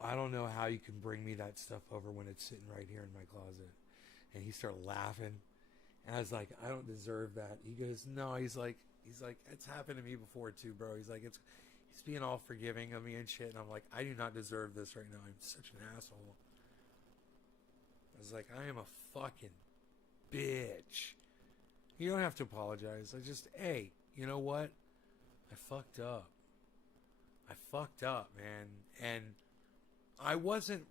I don't know how you can bring me that stuff over when it's sitting right here in my closet. And he started laughing. And I was like, I don't deserve that. He goes, no. He's like, it's happened to me before too, bro. He's like, he's being all forgiving of me and shit. And I'm like, I do not deserve this right now. I'm such an asshole. I was like, I am a fucking bitch. You don't have to apologize. I just, hey, you know what? I fucked up, man. And I wasn't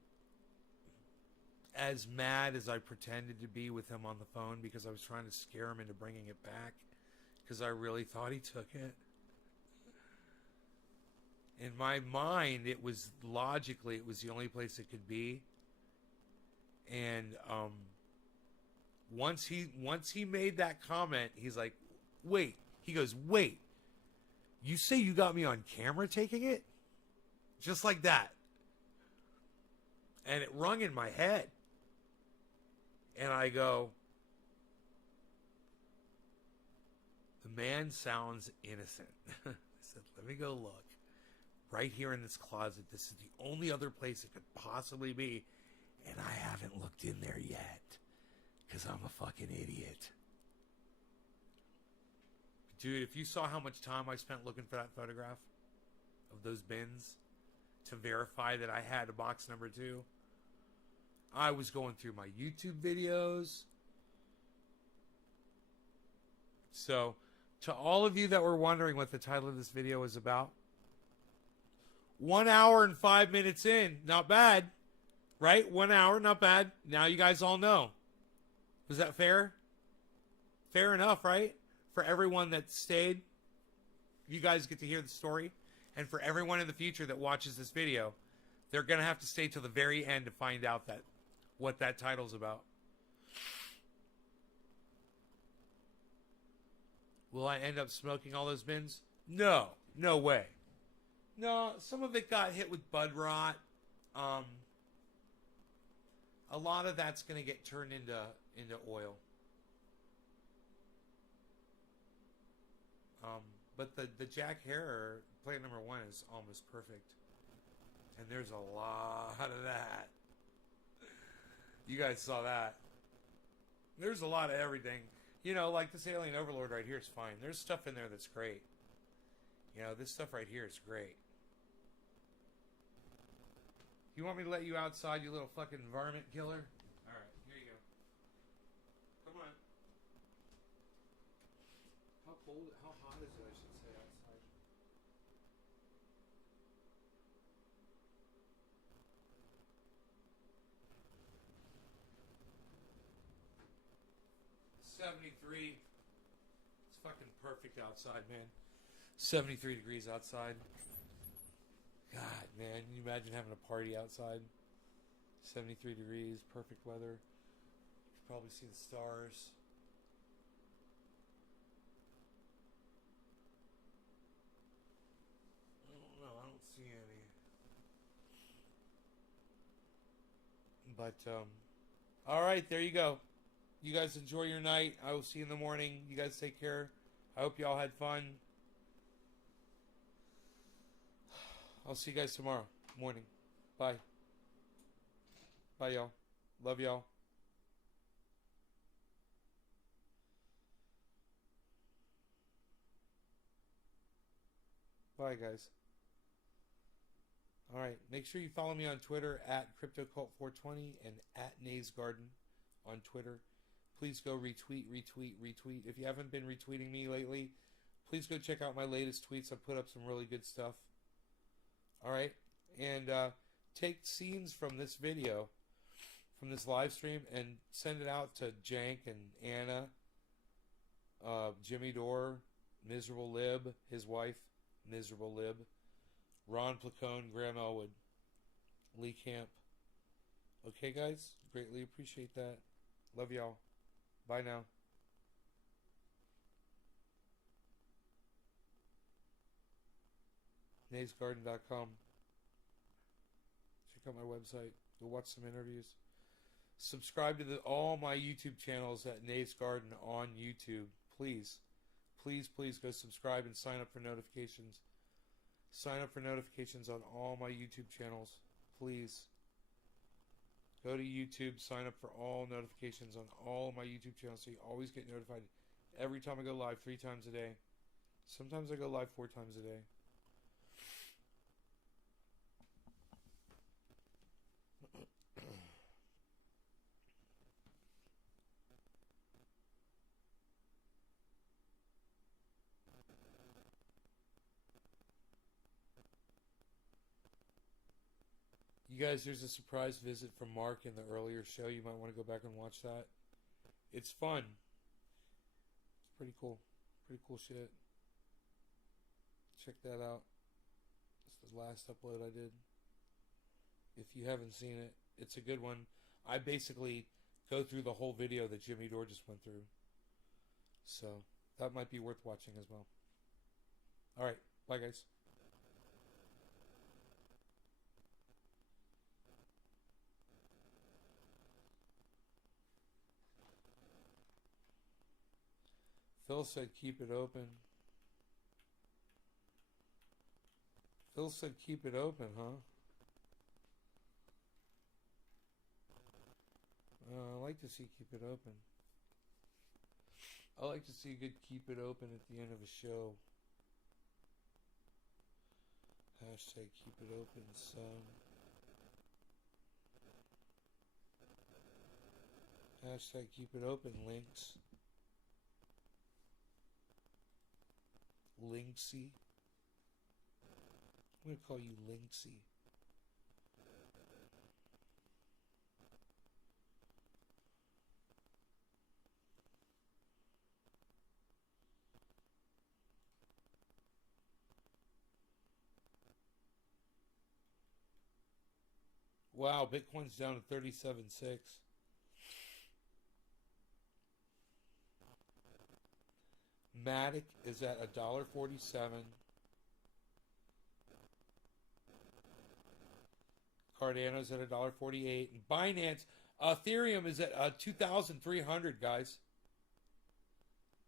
as mad as I pretended to be with him on the phone because I was trying to scare him into bringing it back because I really thought he took it. In my mind, it was logically, it was the only place it could be. And once he made that comment, he's like, wait. He goes, wait. You say you got me on camera taking it? Just like that. And it rung in my head. And I go, the man sounds innocent. I said, let me go look. Right here in this closet. This is the only other place it could possibly be. And I haven't looked in there yet. Because I'm a fucking idiot. Dude, if you saw how much time I spent looking for that photograph of those bins to verify that I had a box number 2, I was going through my YouTube videos. So, to all of you that were wondering what the title of this video was about, 1 hour and 5 minutes in, not bad, right? 1 hour, not bad. Now you guys all know. Was that fair? Fair enough, right? For everyone that stayed, you guys get to hear the story. And for everyone in the future that watches this video, they're going to have to stay till the very end to find out that what that title's about. Will I end up smoking all those bins? No. No way. No, some of it got hit with bud rot. A lot of that's going to get turned into oil. But the Jack Herer plant number 1 is almost perfect. And there's a lot of that. You guys saw that. There's a lot of everything. You know, like this Alien Overlord right here is fine. There's stuff in there that's great. You know, this stuff right here is great. You want me to let you outside, you little fucking varmint killer? Alright, here you go. Come on. How hot is it, I should say, outside? $73. It's fucking perfect outside, man. 73 degrees outside. God, man, can you imagine having a party outside? 73 degrees, perfect weather. You can probably see the stars. I don't know, I don't see any. But, alright, there you go. You guys enjoy your night. I will see you in the morning. You guys take care. I hope you all had fun. I'll see you guys tomorrow morning. Bye. Bye, y'all. Love y'all. Bye, guys. All right. Make sure you follow me on Twitter at CryptoCult420 and at Nays Garden on Twitter. Please go retweet. If you haven't been retweeting me lately, please go check out my latest tweets. I put up some really good stuff. All right. And take scenes from this video, from this live stream, and send it out to Jank and Anna, Jimmy Dore, Miserable Lib, his wife, Miserable Lib, Ron Placone, Graham Elwood, Lee Camp. Okay, guys? Greatly appreciate that. Love y'all. Bye now. NaysGarden.com. Check out my website. Go watch some interviews. Subscribe to all my YouTube channels at Nays Garden on YouTube. Please. Please go subscribe and sign up for notifications. Sign up for notifications on all my YouTube channels. Please. Go to YouTube, sign up for all notifications on all my YouTube channels so you always get notified every time I go live 3 times a day. Sometimes I go live 4 times a day. You guys, there's a surprise visit from Mark in the earlier show. You might want to go back and watch that. It's fun. It's pretty cool. Pretty cool shit. Check that out. It's the last upload I did. If you haven't seen it, it's a good one. I basically go through the whole video that Jimmy Dore just went through. So, that might be worth watching as well. Alright, bye guys. Phil said keep it open. Phil said keep it open, huh? I like to see keep it open. I like to see a good keep it open at the end of a show. Hashtag keep it open, son. Hashtag keep it open, Lynx. Lynxy. I'm going to call you Lynxy. Wow, Bitcoin's down to 37.6. Matic is at $1.47. Cardano's at $1.48. And Binance, Ethereum is at 2,300, guys.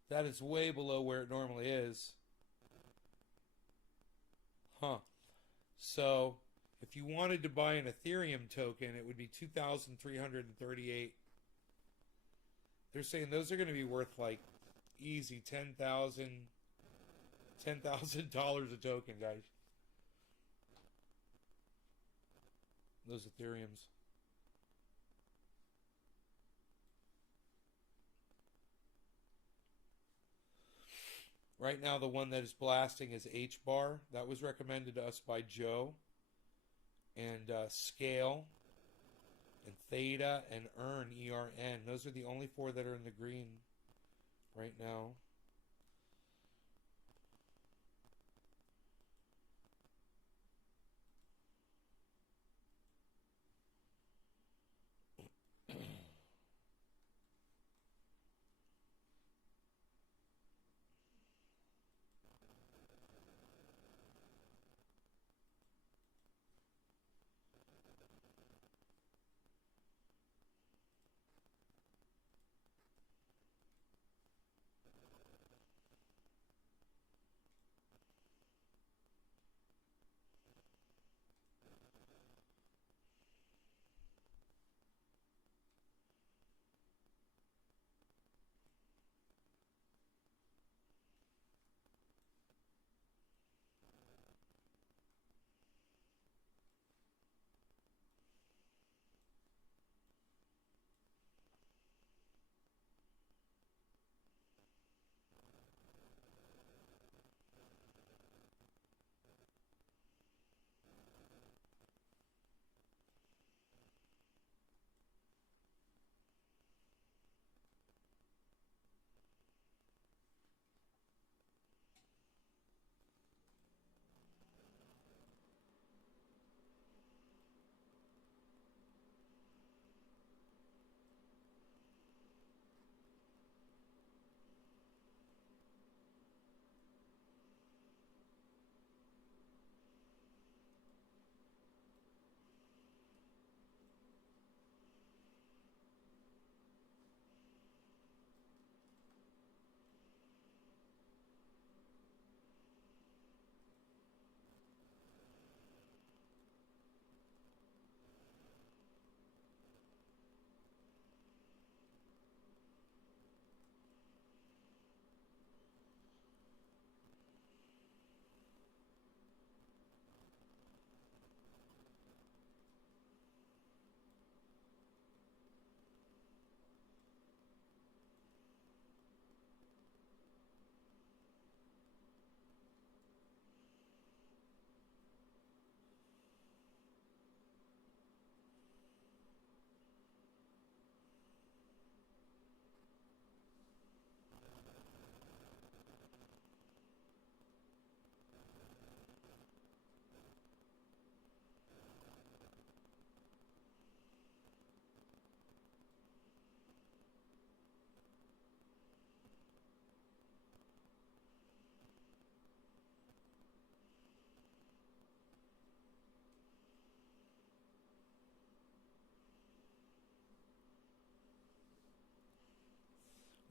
That is way below where it normally is. Huh. So, if you wanted to buy an Ethereum token, it would be 2,338. They're saying those are going to be worth like easy $10,000 a token, guys. Those Ethereums. Right now, the one that is blasting is HBAR. That was recommended to us by Joe. And Scale, and Theta, and Earn, ERN. Those are the only four that are in the green right now.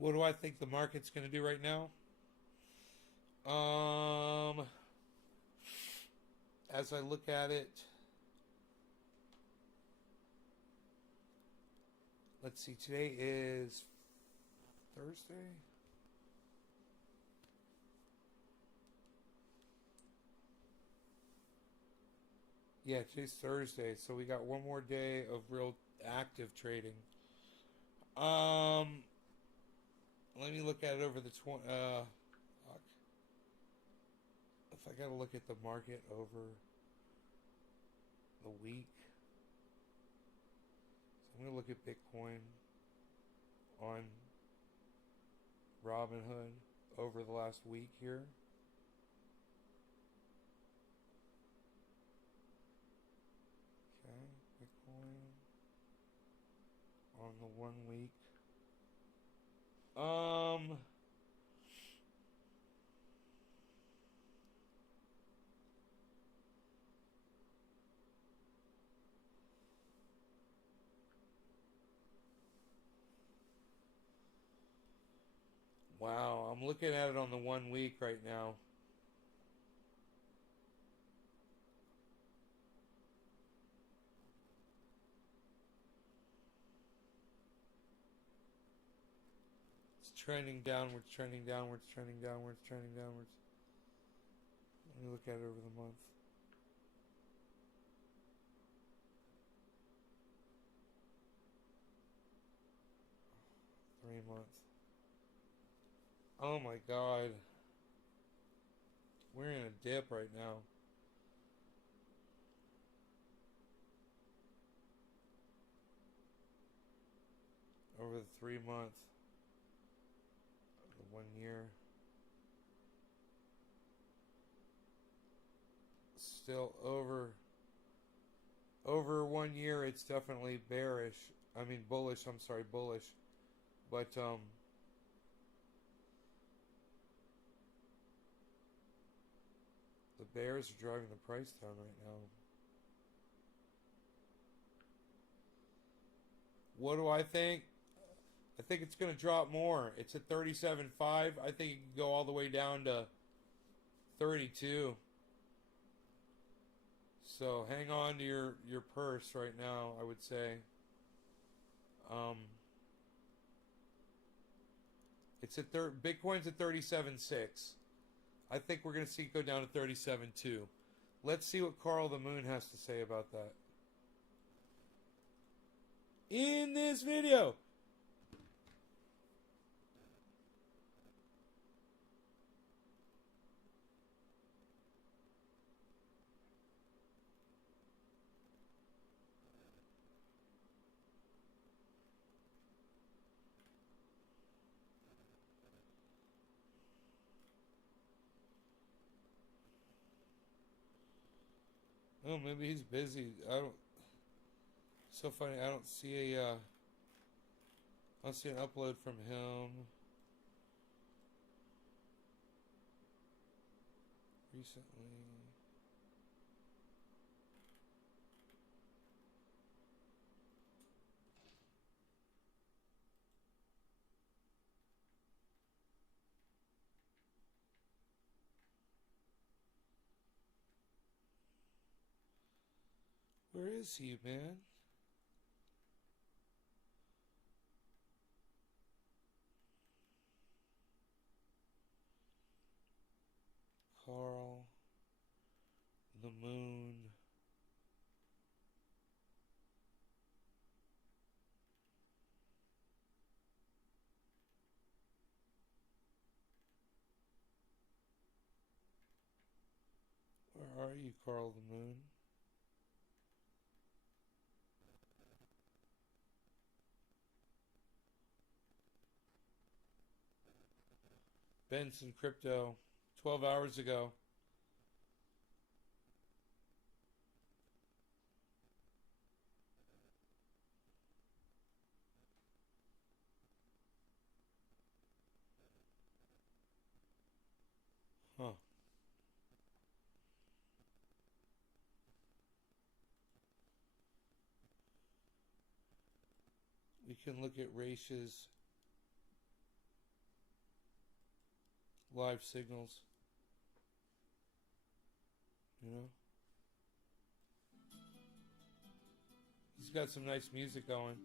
What do I think the market's going to do right now? As I look at it, let's see, today is Thursday. Yeah, today's Thursday, so we got one more day of real active trading. Let me look at it over the fuck. If I gotta look at the market over the week, so I'm gonna look at Bitcoin on Robinhood over the last week here. Okay, Bitcoin on the 1 week. Wow, I'm looking at it on the 1 week right now. It's trending downwards, trending downwards, trending downwards, trending downwards. Let me look at it over the month. Three months. Oh my God. We're in a dip right now. Over the 3 months. The 1 year. Still over 1 year, it's definitely bearish. I mean bullish, I'm sorry, bullish. But the bears are driving the price down right now. What do I think? I think it's going to drop more. It's at 37.5. I think it can go all the way down to 32. So hang on to your purse right now, I would say. It's at Bitcoin's at 37.6. I think we're going to see it go down to 37.2. Let's see what Carl the Moon has to say about that in this video. Oh, maybe he's busy. So funny. I don't see an upload from him recently. Where is he, man? Carl the Moon. Where are you, Carl the Moon? Benson Crypto, 12 hours ago. Huh. We can look at Raich's live signals. You know? He's got some nice music going.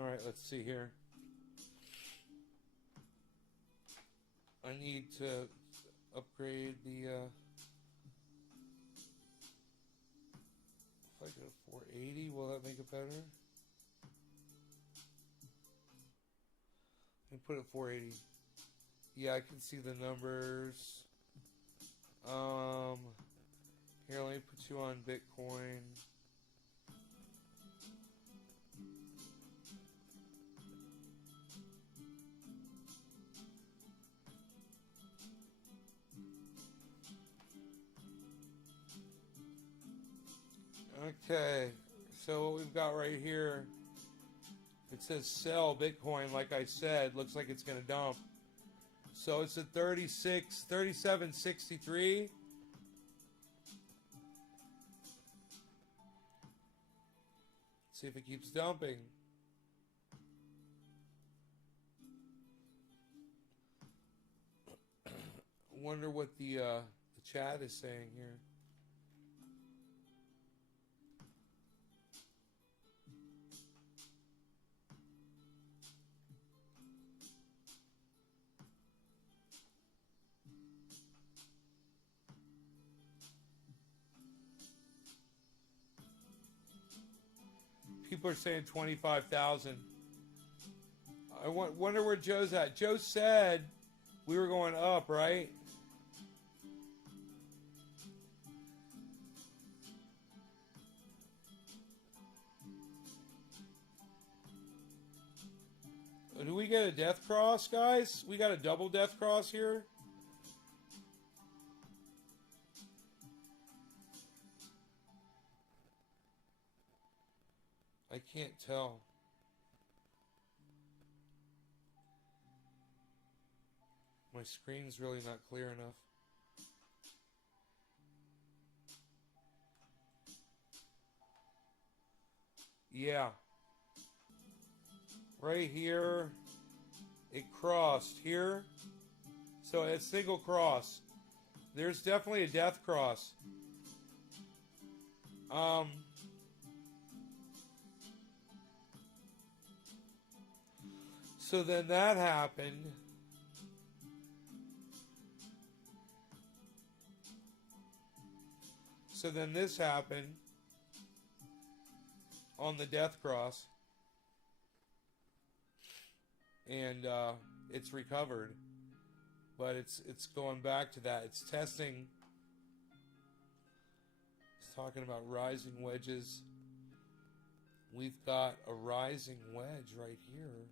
Alright, let's see here. I need to upgrade the, if I go to 480, will that make it better? And put it 480. Yeah, I can see the numbers. Here, let me put you on Bitcoin. Okay, so what we've got right here, it says sell Bitcoin, like I said, looks like it's going to dump. So it's at 37.63. See if it keeps dumping. Wonder what the chat is saying here. People are saying 25,000. I wonder where Joe's at. Joe said we were going up, right? Do we get a death cross, guys? We got a double death cross here. I can't tell. My screen's really not clear enough. Yeah. Right here, it crossed here. So it's single cross. There's definitely a death cross. So then that happened. So then this happened on the death cross. And it's recovered. But it's going back to that. It's testing. It's talking about rising wedges. We've got a rising wedge right here.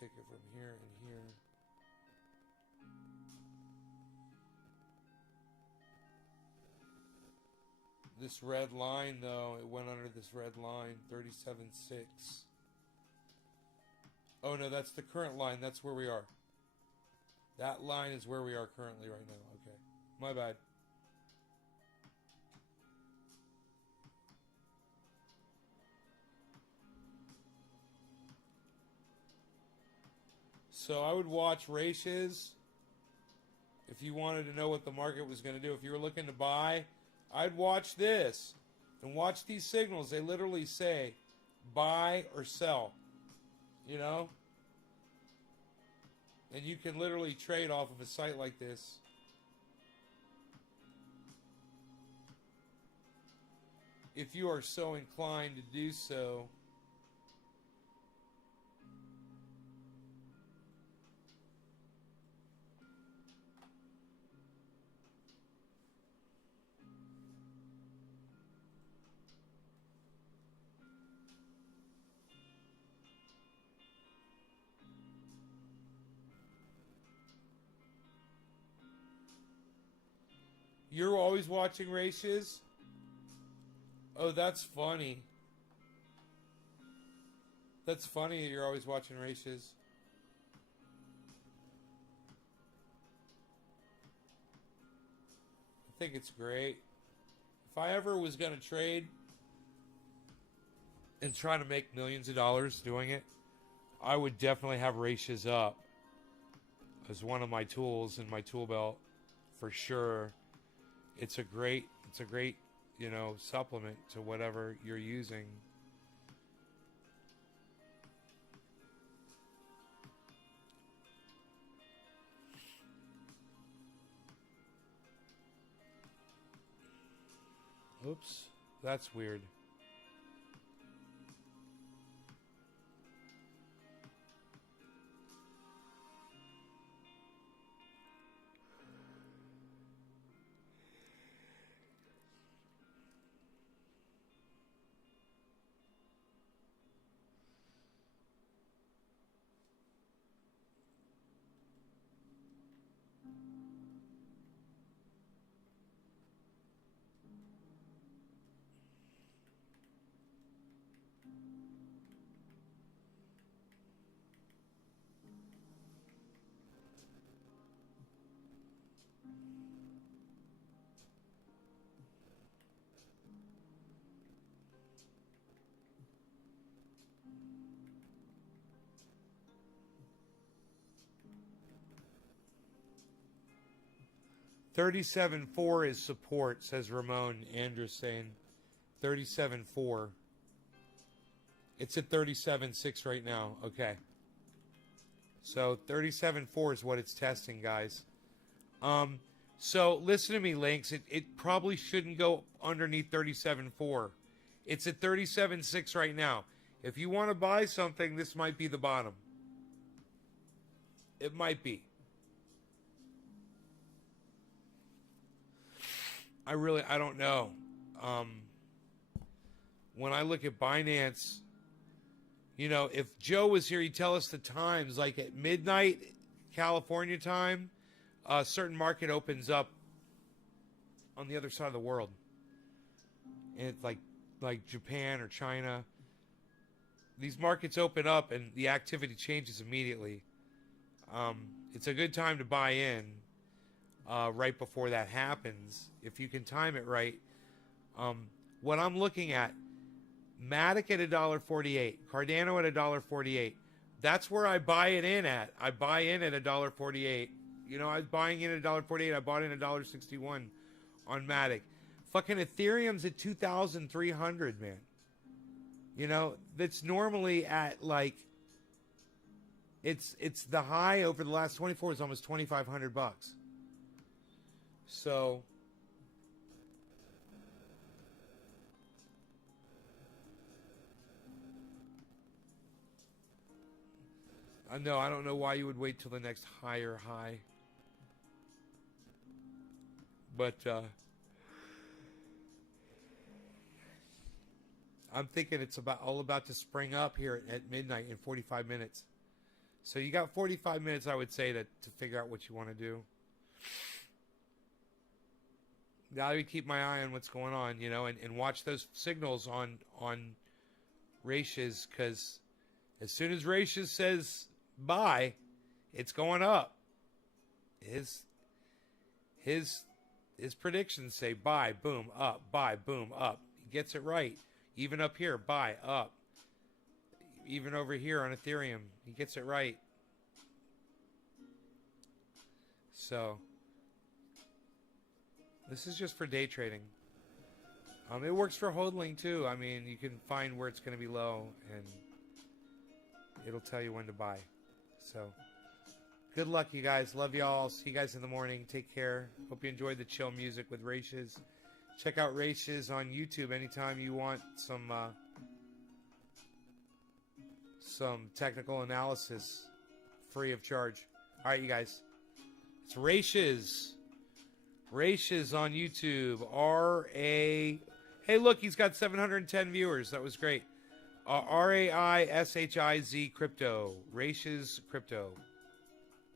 Take it from here and here. This red line, though, it went under this red line, 37.6. Oh, no, that's the current line. That's where we are. That line is where we are currently right now. Okay. My bad. So I would watch ratios if you wanted to know what the market was going to do. If you were looking to buy, I'd watch this and watch these signals. They literally say buy or sell, you know? And you can literally trade off of a site like this. If you are so inclined to do so. You're always watching races? Oh, that's funny. That's funny that you're always watching races. I think it's great. If I ever was going to trade and try to make millions of dollars doing it, I would definitely have races up as one of my tools in my tool belt for sure. It's a great, you know, supplement to whatever you're using. Oops, that's weird. $37.4 is support, says Ramon Anderson. 37.4. It's at 37.6 right now. Okay. So 37.4 is what it's testing, guys. So listen to me, Lynx. It probably shouldn't go underneath 37.4. It's at 37.6 right now. If you want to buy something, this might be the bottom. It might be. I don't know. When I look at Binance, you know, if Joe was here, he'd tell us the times. Like at midnight, California time, a certain market opens up on the other side of the world. And it's like Japan or China. These markets open up and the activity changes immediately. It's a good time to buy in. Right before that happens, if you can time it right. What I'm looking at, Matic at $1.48, Cardano at $1.48. That's where I buy it in at. I buy in at $1.48. You know, I was buying in at $1.48. I bought in at $1.61 on Matic. Fucking Ethereum's at 2,300, man. You know, that's normally at like, it's the high over the last 24 is almost $2,500. So, I don't know why you would wait till the next higher high. But, I'm thinking it's all about to spring up here at midnight in 45 minutes. So you got 45 minutes, I would say, to figure out what you want to do. Now I keep my eye on what's going on, you know, and watch those signals on Ratios, because as soon as Ratios says buy, it's going up. His predictions say buy, boom, up, buy, boom, up. He gets it right. Even up here, buy, up. Even over here on Ethereum, he gets it right. So this is just for day trading. It works for hodling too. I mean, you can find where it's going to be low, and it'll tell you when to buy. So, good luck, you guys. Love y'all. See you guys in the morning. Take care. Hope you enjoyed the chill music with Ratios. Check out Ratios on YouTube anytime you want some technical analysis, free of charge. All right, you guys. It's Ratios. Ratios on YouTube. R-A... Hey, look, he's got 710 viewers. That was great. R-A-I-S-H-I-Z Crypto. Ratios Crypto.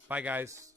Bye, guys.